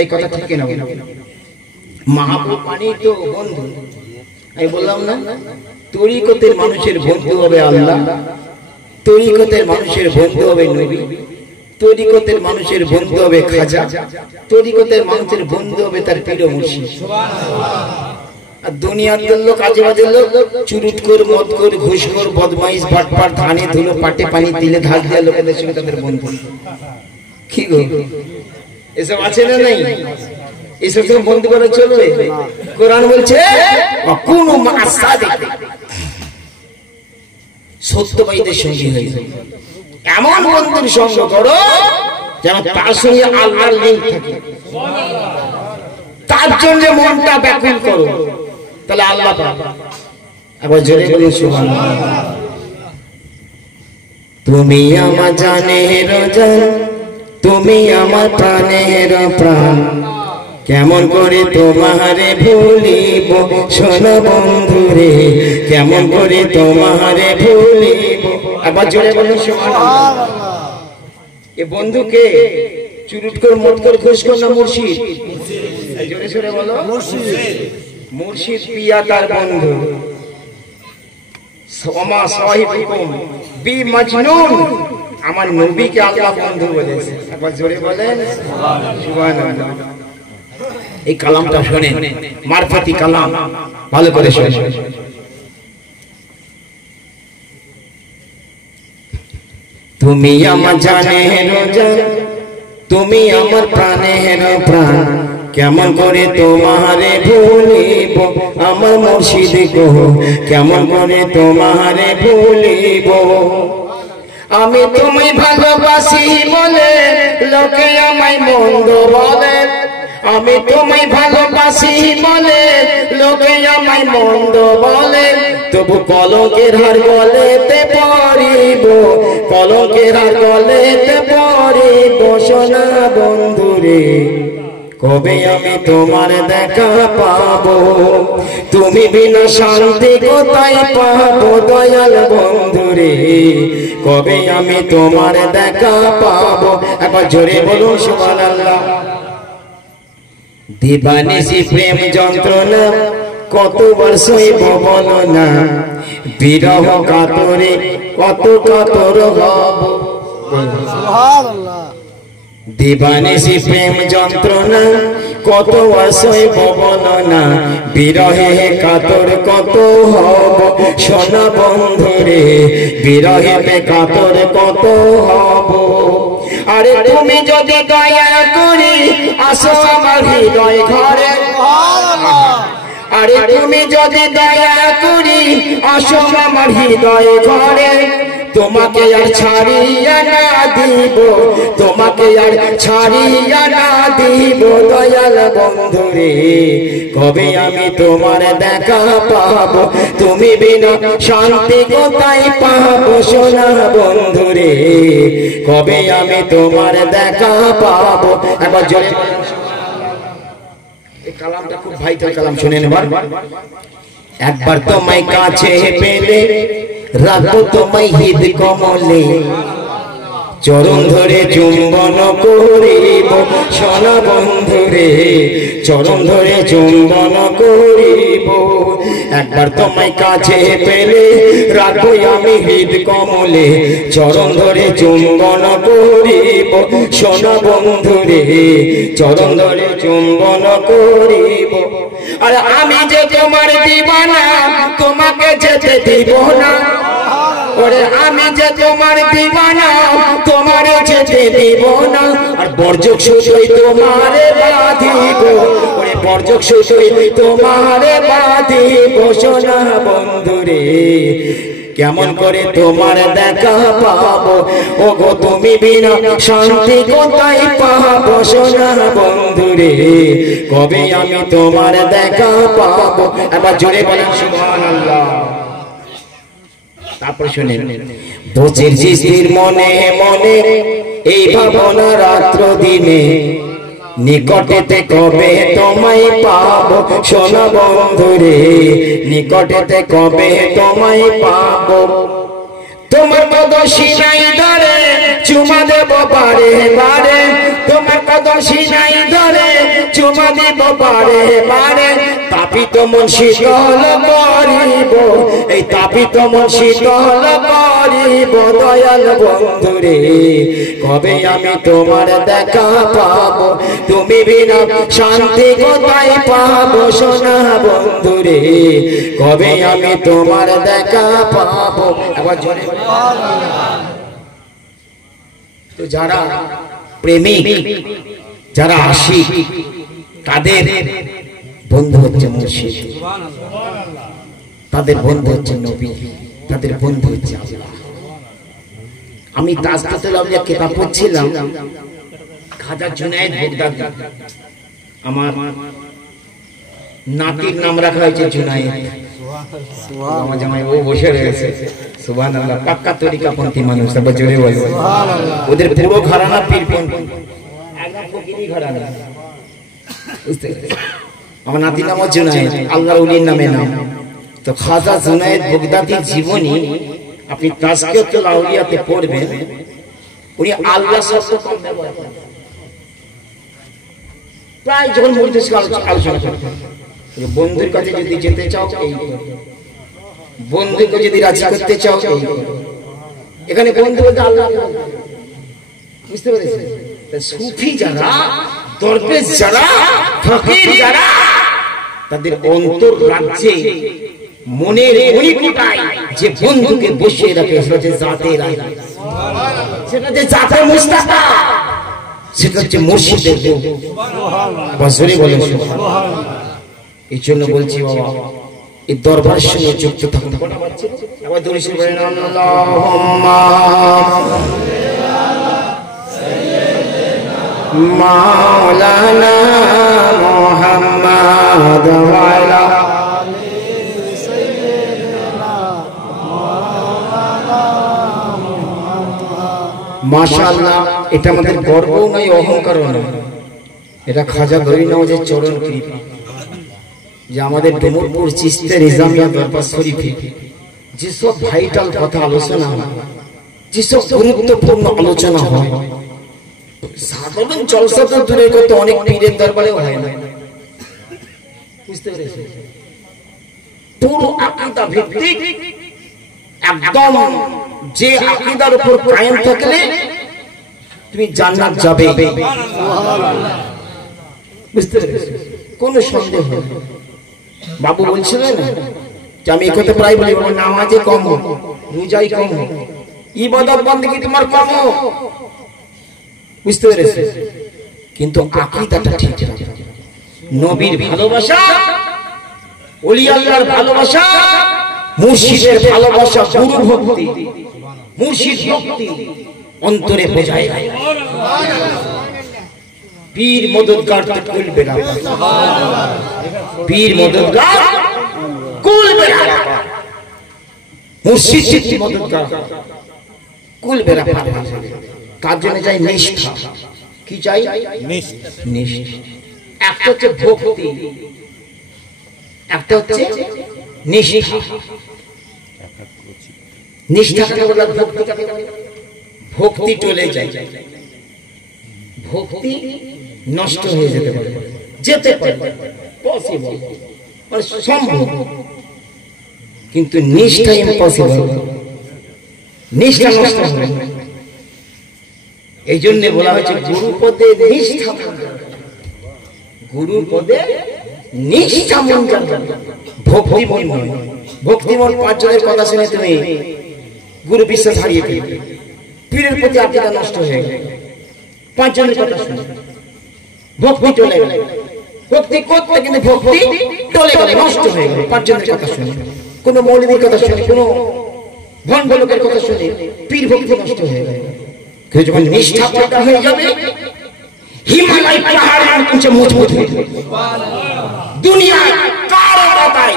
এই কথা ঠিক না? মাহবুব মানে তো বন্ধু। আমি বললাম না, তরিকতের মানুষের বন্ধু হবে আল্লাহ, তরিকতের মানুষের বন্ধু হবে নবী, তরিকতের মানুষের বন্ধু হবে খাজা, তরিকতের মানুষের বন্ধু হবে তার পীর মুর্শিদ। আর দুনিয়ার লোক, আজেবাজের লোক, চুরুটখোর, মদখোর, ঘুষখোর, বদমাইশ, বাটপার, ধানে ধুলো, পাটে পানি দিলে ধাক দেওয়া লোকেদের সঙ্গে তাদের বন্ধু। কি গো, এসব আছে না নাই? এসব বন্ধু করে চলবে? কোরআন বলছে কুনু মা'আস সাদিকিন, সত্যবাদীদের সঙ্গী হয়ে যাও। এমন বন্ধুর সঙ্গ করো যেন তার সঙ্গে আল্লাহর লিংক থাকে, তার জন্য মনটা ব্যাকুল করো, তাহলে আল্লাহ পাবে। একবার জোরে বলুন সুবহানাল্লাহ। তুমি আমার জানের জান, তুমি আমার প্রাণের প্রাণ, কেমন করে তোমারে ভুলিব সোনা বন্ধুরে, কেমন করে তোমারে ভুলিব। একবার জোরে বলুন সুবহানাল্লাহ। এ বন্ধুকে চুরুটখোর, মদখোর, ঘুষখোর না মুর্শিদ? জোরে জোরে বলো মুর্শিদ। মুর্শিদ পিয়া তার বন্ধু। ওমা সাহিবুকুম বি মাজনুন, আমার নবীকে আল্লাহ বন্ধু বলেছে। একবার জোরে বলেন সুবহানাল্লাহ। এই কালামটা শুনেন, মারফতি কালাম, ভালো করে শুনেন। তুমি আমার জানের জান, তুমি আমার প্রাণের প্রাণ, কেমন করে তোমারে ভুলিব আমার মুর্শিদ গো, কেমন করে তোমারে ভুলিব। আমি তোমায় ভালোবাসি বলে লোকে আমায় মন্দ বলে, আমি তোমায় ভালোবাসি বলে লোকে আমায় মন্দ বলে, তবু কলঙ্কের হার গলেতে পড়িব, কলঙ্কের হার গলেতে পড়িব। সোনা বন্ধুরে কবে আমি তোমার দেখা পাবো, তুমি বিনা শান্তি কোথায় পাবো দয়াল বন্ধুরে, কবে আমি তোমার দেখা পাবো। একবার জোরে বলুন সুবহানাল্লাহ। দিবানিশি প্রেম যন্ত্রণা কতবার সইব বলো না, বিরহ কাতরে কত কাতর হব। দিবানিশি প্রেম যন্ত্রণা কত সইব বলো না, বিরহে কাতর কত হব। সোনা বন্ধুরে বিরহে কাতর কত হব। আরে তুমি যদি দয়া করি আসো আমার হৃদয় ঘরে, আরে তুমি যদি দয়া করি আসো আমার হৃদয় ঘরে, তোমাকে আর ছাড়িয়া না দিব, তোমাকে আর ছাড়িয়া না দিব দয়াল বন্ধুরে, কবে আমি তোমার দেখা পাবো, তুমি বিনা শান্তি কোথায় পাবো। সোনা বন্ধুরে কবে আমি তোমার দেখা পাবো। একবার জোরে এই কালামটা খুব ভাইটাল কালাম, শুনে নেবার। একবার তোমায় কাছে পেলে রাখবো তোমায় হৃদ কমলে, চরণ ধরে চুম্বন করিব। সোনা বন্ধুরে চরণ ধরে চুম্বন করিব। একবার তোমায় কাছে পেলে রাখবো আমি হৃদ কমলে, চরণ ধরে চুম্বন করিব। সোনা বন্ধুরে চরণ ধরে চুম্বন করিব। আর আমি যে তোমার দিবানা তোমাকে যেতে দিব না, ওরে আমি যে তোমার দিবানা তোমারে যেতে দিব না। আর বর্জক সুতোই তোমারে বাঁধিব, ওরে বর্জক সুতোই তোমারে বাঁধিব। সোনা বন্ধুরে কেমন করে তোমার দেখা পাবো, ও গো তুমি বিনা শান্তি কোথায় পাবো। সোনা বন্ধুরে কবে আমি তোমার দেখা পাবো। এবার জোরে বলেন সুবহানাল্লাহ। তারপর শুনেন, বচির জিস্তির মনে মনে এই ভাবনা রাত্র দিনে, নিকটেতে কবে তোমায় পাবো। সোনা বন্ধুরে নিকটেতে কবে তোমায় পাবো। তোমার কত সিনাই ধরে চুমা দেব বারে বারে, তোমার কত সিনাই ধরে চুমা দেব বারে বারে। তাপিত মন শীতল করিব, এই তাপিত মন শীতল করিব দয়াল বন্ধুরে, কবে আমি তোমার দেখা পাবো, তুমি বিনা শান্তি কোথায় পাবো। সোনা বন্ধুরে কবে আমি তোমার দেখা পাবো। একবার জোরে। তো যারা প্রেমিক যারা আশিক তাদের বন্ধু হচ্ছে মুর্শিদ, তাদের বন্ধু হচ্ছে নবী, তাদের বন্ধু হচ্ছে আল্লাহ। আমি তাজদাতুল আউলিয়া কিতাব পড়ছিলাম, খাজা জুনায়েদ বাগদাদি, আমার নাতির নাম রাখা হয়েছে জুনায়েদ। আমার জামাই ও বসে রয়েছে, সুবহানাল্লাহ, পাক্কা তরিকাপন্থী মানুষ। তারপর জোরে বলে সুবহানাল্লাহ। ওদের পুরো ঘরানা পীরপন্থী, একদম ফকিরি ঘরানা, বুঝতে পেরেছেন? আমার নাতির নাম জুনায়েদ, আল্লাহর ওলির নামে নাম। তো খাজা জুনায়েদ বাগদাদির জীবনী আপনি তাজকিয়াতুল আউলিয়াতে পড়বেন, উনি আল্লাহ শব্দ কম ব্যবহার করেন। প্রায় যখন মজলিস আলোচনা করেন, বন্ধুর কাছে যদি যেতে চাও এই করো, বন্ধুকে যদি রাজি করতে চাও এই করো। এখানে বন্ধু বলতে আল্লাহ, বুঝতে পেরেছেন? সুফি যারা, দরবেশ যারা, ফকির যারা, তাদের অন্তর রাজ্যে মনের মণিকোটায় যে বন্ধুকে বসিয়ে রাখে সেটা হচ্ছে জাতের আল্লাহ। সেটা যে জাফর মুস্তাফা, সেটা হচ্ছে মুর্শিদের রূপ। বছরই বলেন এই জন্য বলছি বাবা, এই দরবারের সঙ্গে যুক্ত থাকুন। আবার দূরে সে বলেন আল্লাহুম্মা মাওলানা মুহাম্মাদ ওয়া আলা মাশাআল্লাহ। এটা আমাদের গর্ব নয়, অহংকারও নয়, এটা খাজা গরিব নওয়াজের চরণ কৃপা যে আমাদের ডুমুরপুর চিশতে নিজামিয়া দরবার শরীফে যেসব ভাইটাল কথা আলোচনা হয়, যেসব গুরুত্বপূর্ণ আলোচনা হয়, সাধারণ জলসা তো দূরের কথা, অনেক পীরের দরবারেও হয় না। বুঝতে পেরেছেন? পুরো আকীদা ভিত্তিক একদম, যে আকীদার উপর কায়েম থাকলে তুমি জান্নাত যাবে। বুঝতে পেরেছেন? কোনো সন্দেহ নেই। বাবু বলছিলেন যে আমি এই কথা প্রায় বলি, নামাজে কম হোক, রোজাই কম হোক, ইবাদত বন্দেগী তোমার কম হোক। বুঝতে পেরেছেন? কিন্তু আকীদাটা ঠিক রাখো। নবীর ভালোবাসা, ওলি আল্লাহর ভালোবাসা, মুর্শিদের ভালোবাসা, গুরু ভক্তি, মুর্শিদ ভক্তি অন্তরে বোঝায়। পীর মদদগার তো কুলবে না, পীর মদদগার কুলবে না, মুর্শিদ মদদগার কুলবে না। তার জন্য চাই নিষ্ঠা। কি চাই? নিষ্ঠা। একটা হচ্ছে ভক্তি, একটা হচ্ছে নিষ্ঠা। নিষ্ঠা কাকে বলে? ভক্তি কাকে বলে? ভক্তি চলে যায়, ভক্তি নষ্ট হয়ে যেতে পারে, যেতে পারে, পসিবল, মানে সম্ভব, কিন্তু নিষ্ঠা ইম্পসিবল। নিষ্ঠা নষ্ট হবে। এই জন্য বলা হয়েছে গুরুপদে নিষ্ঠা, গুরুপদে নিষ্ঠা মন জানবে, ভক্তি মন নয়। ভক্তি মন পাঁচজনের কথা শুনে তুমি গুরু বিশ্বাস হারিয়ে ফেলবে, পীরের প্রতি আকীদা নষ্ট হয়ে গেল, পাঁচজনের কথা শুনে ভক্তি চলে গেল। ভক্তি করতে কিন্তু ভক্তি চলে গেল, নষ্ট হয়ে গেল পাঁচজনের কথা শুনে, কোন মৌলবীর কথা শুনে, কোন ভণ্ড লোকের কথা শুনে পীর ভক্তি নষ্ট হয়ে গেল। যখন নিষ্ঠা পয়দা হয়ে যাবে, হিমালয় পাহাড়ের নিচে মজবুত হয়ে যাবে। দুনিয়ায় কারো কথায়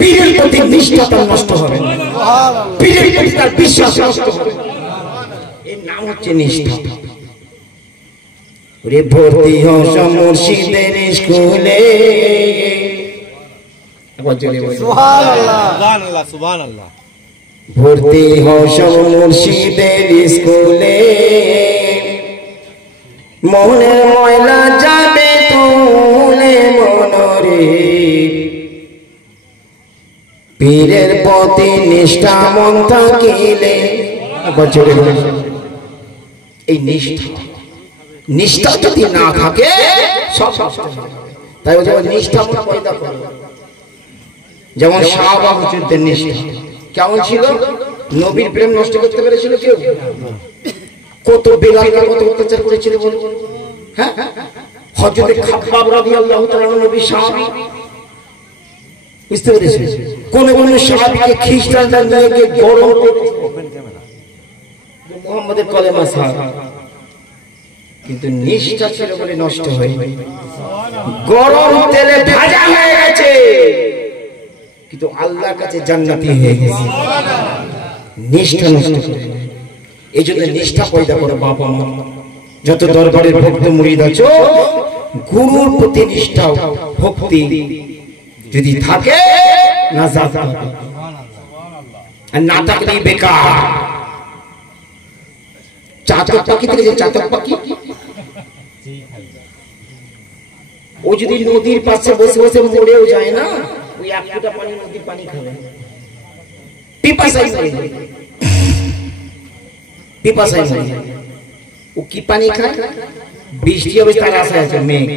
পীরের প্রতি নিষ্ঠা তার নষ্ট হবে না, পীরের প্রতি তার বিশ্বাস নষ্ট হবে। এর নাম হচ্ছে নিষ্ঠা। ওরে ভর্তি হও মুর্শিদের স্কুলে, সুবহানাল্লাহ সুবহানাল্লাহ সুবহানাল্লাহ। ভর্তি হও মুর্শিদের স্কুলে, মনের ময়লা যাবে তুলে মনরে, পীরের প্রতি নিষ্ঠা মন থাকিলে। এই নিষ্ঠা, নিষ্ঠা যদি না থাকে সব। তাই যেমন নিষ্ঠা মন পয়দা করে, যেমন সাহাবা হুজুরদের নিষ্ঠা কেমন ছিল? নবীর প্রেম নষ্ট করতে পেরেছিল কেউ? কত বেলালকে কত অত্যাচার করেছিল বল? হ্যাঁ, হযরত খাব্বাব রাদিয়াল্লাহু তাআলা নবীর সাহাবী। বুঝতে পেরেছেন? কোন কোন সাহাবীকে খ্রিস্টানরা নিয়ে গিয়ে গরম মুহাম্মদের কলেমা সাহাব, কিন্তু নিষ্ঠা ছিল বলে নষ্ট হয়ে গরম তেলে ভাজা হয়ে গেছে, কিন্তু আল্লাহর কাছে জান্নাতি হয়ে গেছে। নিষ্ঠা নষ্ট করে। এই জন্য নিষ্ঠা পয়দা করো বাবা মা, যত দরবারের ভক্ত মুরিদ আছো, গুরুর প্রতি নিষ্ঠা ভক্তি যদি থাকে নাজাত পাবে, আর না থাকলে বেকার। চাতক পাখি থেকে যে চাতক পাখি, ও যদি নদীর পাশে বসে বসে মরেও যায় না, ওই এক ফোঁটা পানি নদীর পানি খাবে, পিপাসায় মরে যাবে, পিপাসায় মরে যাবে। ও কি পানি খায়? বৃষ্টি হবে তার আশায় আছে, মেঘ,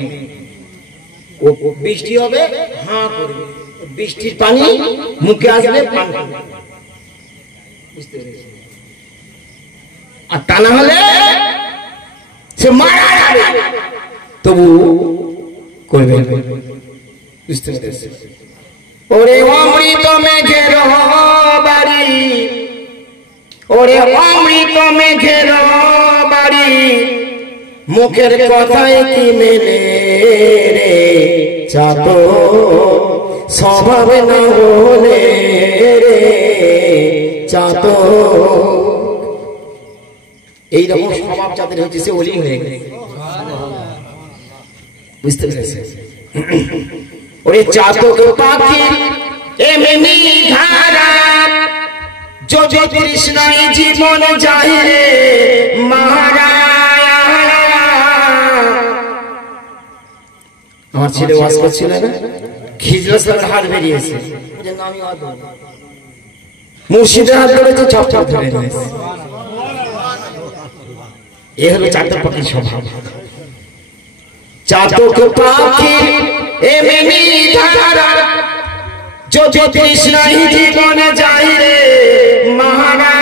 ও বৃষ্টি হবে, হাঁ করবে, বৃষ্টির পানি মুখে আসবে, পান করবে। বুঝতে পেরেছি? আর তা না হলে সে মারা যাবে, তবু করবে। বুঝতে পেরেছি? ওরে অমৃত মেঘের বাড়ি, ওরে অমৃত মেঘের বাড়ি, মুখের কথায় কি মেলে রে চাঁদ, স্বভাব না বলে রে চাঁদ। এইরকম স্বভাব যাদের হচ্ছে সে ওলি হয়ে গেছে। বুঝতে পেরেছে? ওরে চাতক পাখি এমনি ধারা, যদি তৃষ্ণায় জীবন যায় রে মারা। আমার ছেলে ওয়াজ করছিল না, খিজরার হাত বেরিয়েছে, মুর্শিদের হাত ধরেছে, চপ চপ ধরে নিয়েছে। এ হলো চাতক পাখির স্বভাব। চাতক পাখি এমনি ধারা, যদি তৃষ্ণায় জীবন যায় রে মারা।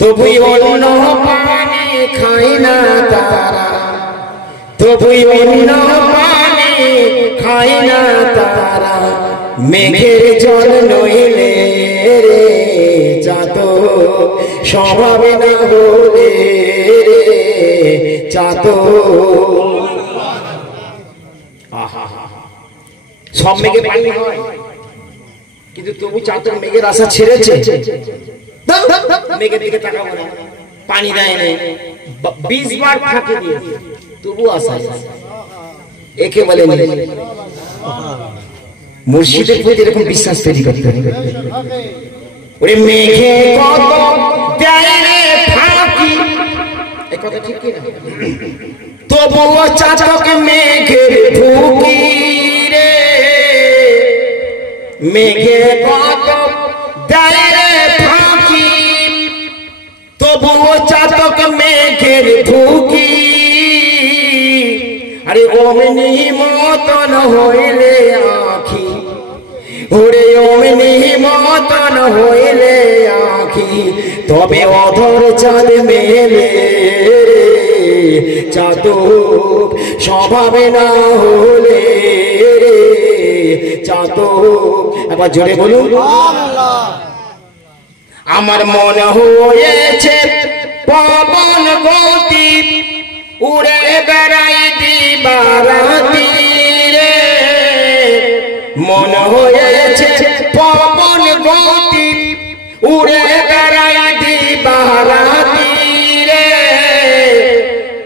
তবুই অন্য পানি খাই না তারা, তবুই অন্য পানি খাই না তারা, মেঘের জল নইলে রে চাতক, স্বভাব না বলে রে চাতক। সব মেঘে পানি হয়, কিন্তু তবু চাতক মেঘের আশা ছেড়েছে। মেঘের দিকে তাকাবো না, পানি দেয় না, 20 বার ফাঁকি দিয়েছে, তবু আশা। একে বলে মুর্শিদের প্রতি এরকম বিশ্বাস তৈরি করতে হবে। ওরে মেঘে কত দেয় রে ফাঁকি, এই কথা ঠিক কি না? তবুও চাতক মেঘের ফুকি রে, মেঘে কত দেয় রে ফাঁকি, তবুও চাতক মেঘের ফুকি। আরে অমনি মতন হইলে আখি, ওরে অমনি মতন হইলে আখি, তবে অধর চাঁদ মেলে রে চাতক, স্বভাবে না হলে রে চাতক। একবার জোরে বলুন। আমার মনে হয়েছে পবন গতি, উড়ে বেড়াই দিবারাতি রে। মনে হয়েছে পবন গতি, উড়ে বেড়াই দিবারাতি রে।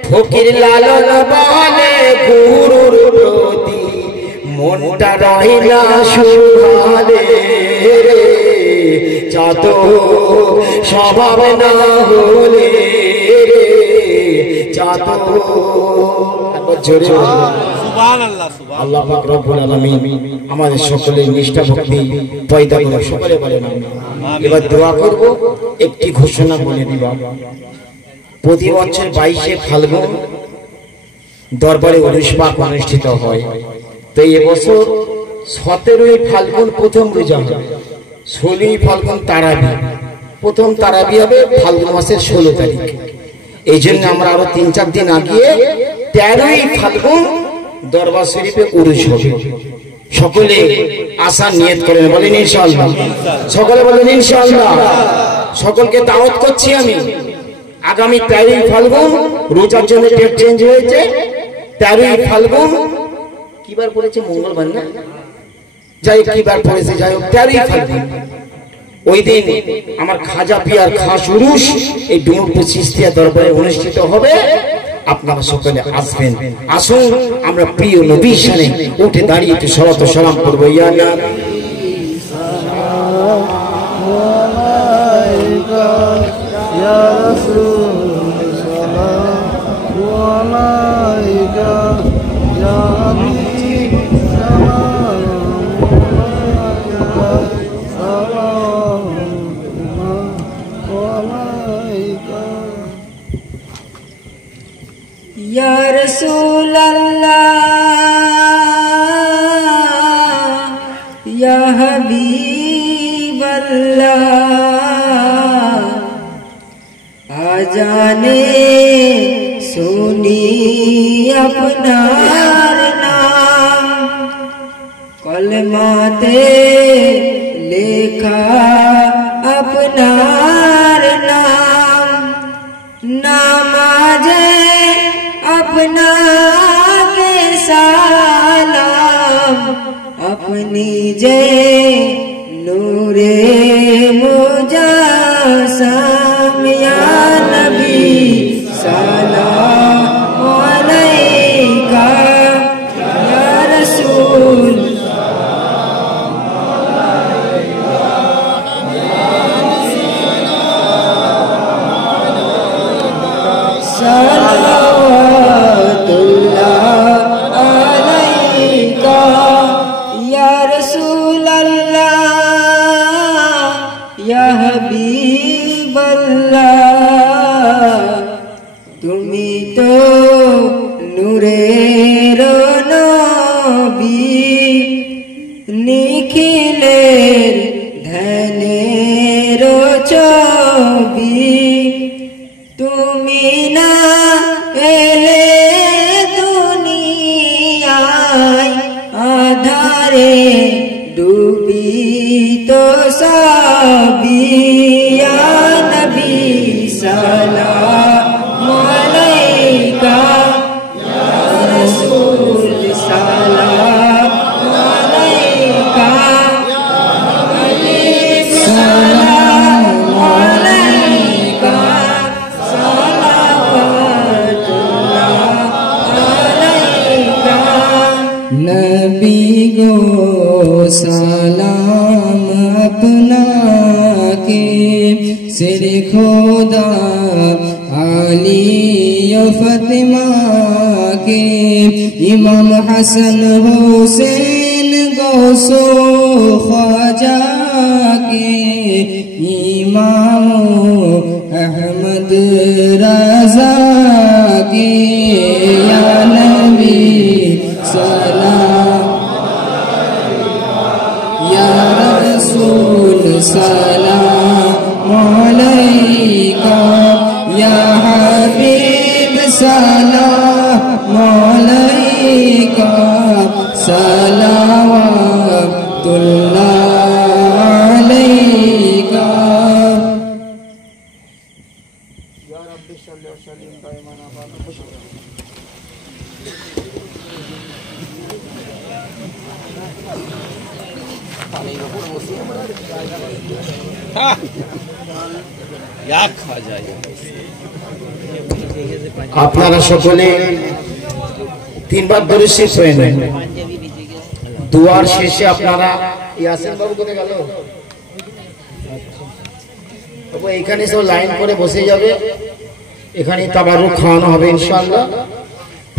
ফকির লালন বলে গুরুর প্রতি, মনটা রহিলা সুহালে রে চাতক, স্বভাব না হলে রে চাতক। আল্লাহ পাক রব্বুল আলামিন আমাদের সকলের নিষ্ঠা ভক্তি পয়দা করে সকলে বলেন আমিন। এবার দোয়া করব, একটি ঘোষণা বলে দিব। প্রতি বছর 22শে ফাল্গুন দরবারে উরুস পাক অনুষ্ঠিত হয়। তো এবছর 17ই ফাল্গুন প্রথম রোজা হবে, 16ই ফাল্গুন তারাবি, প্রথম তারাবি হবে ফাল্গুন মাসের 16 তারিখ। এই জন্য আমরা আরো 3-4 দিন আগিয়ে 13ই ফাল্গুন দরবার শরীফে উরুস হবে। সকলে আশা নিয়ত করেন, বলেন ইনশাআল্লাহ। সকলে বলেন ইনশাআল্লাহ। সকলকে দাওয়াত করছি আমি, আগামী 13ই ফাল্গুন, রোজার জন্য ডেট চেঞ্জ হয়েছে, 13ই ফাল্গুন কিবার পড়েছে? মঙ্গলবার না, যাই হোক কিবার পড়েছে, যাই হোক 13ই ফাল্গুন। ওই দিন আমার খাজা পিয়ার খাস উরুস এই ডুমুরপুর চিস্তিয়া দরবারে অনুষ্ঠিত হবে। আপনারা সকলে আসবেন। আসুন আমরা প্রিয় নবীর শানে উঠে দাঁড়িয়ে একটু সালাত ও সালাম করবো। ইয়া নবী ইয়া রাসূল সালাম আলাইকা, ইয়া হাবিব সালাম আলাইকা। ইয়া রাসূলুল্লাহ, ইয়া হাবিবাল্লাহ, आजाने सुनी अपनार नाम कलमाते लेखा अपनार नाम नमाजे अपना के सालाम अपनी जय नूरे मुजासम या नबी सलाम अलैका या रसूल सलावतुल्लाह अलैका या रसूल अल्लाह या हबीब अल्लाह तुमी तो नूरेर नबी निखिलेर धनेर छवि तुमी ना एले दुनियाय आधारे डूबी तो सभी या नबी सलाम अलैका या रसूल सलाम अलैका सलाम अलैका नबी गो सलाम अपना के सिर खोदा अली फतिमा के इमाम हसन हुसैन गौसो ख्वाजा के इमाम अहमद रजा के या नबी सलाम या रसूल सलाम अलैका या हबीब सलाम अलैका सलावतुल्लाह अलैका या रब्बी सल्लि व सल्लिम दाइमान अबादा আপনারা সকলে তিনবার দরুদ শরীফ পড়ে নেন দুয়ার শেষে আপনারা ইয়াসিন বাবু কোথায় গেল বাবু এখানে সব লাইন করে বসে যাবে এখানে তাবারুক খাওয়ানো হবে ইনশাআল্লাহ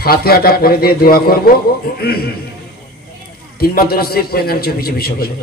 ফাতিহাটা পড়ে দিয়ে দোয়া করব তিনবার দরুদ শরীফ পড়ে নেন চুপি চুপি সকলে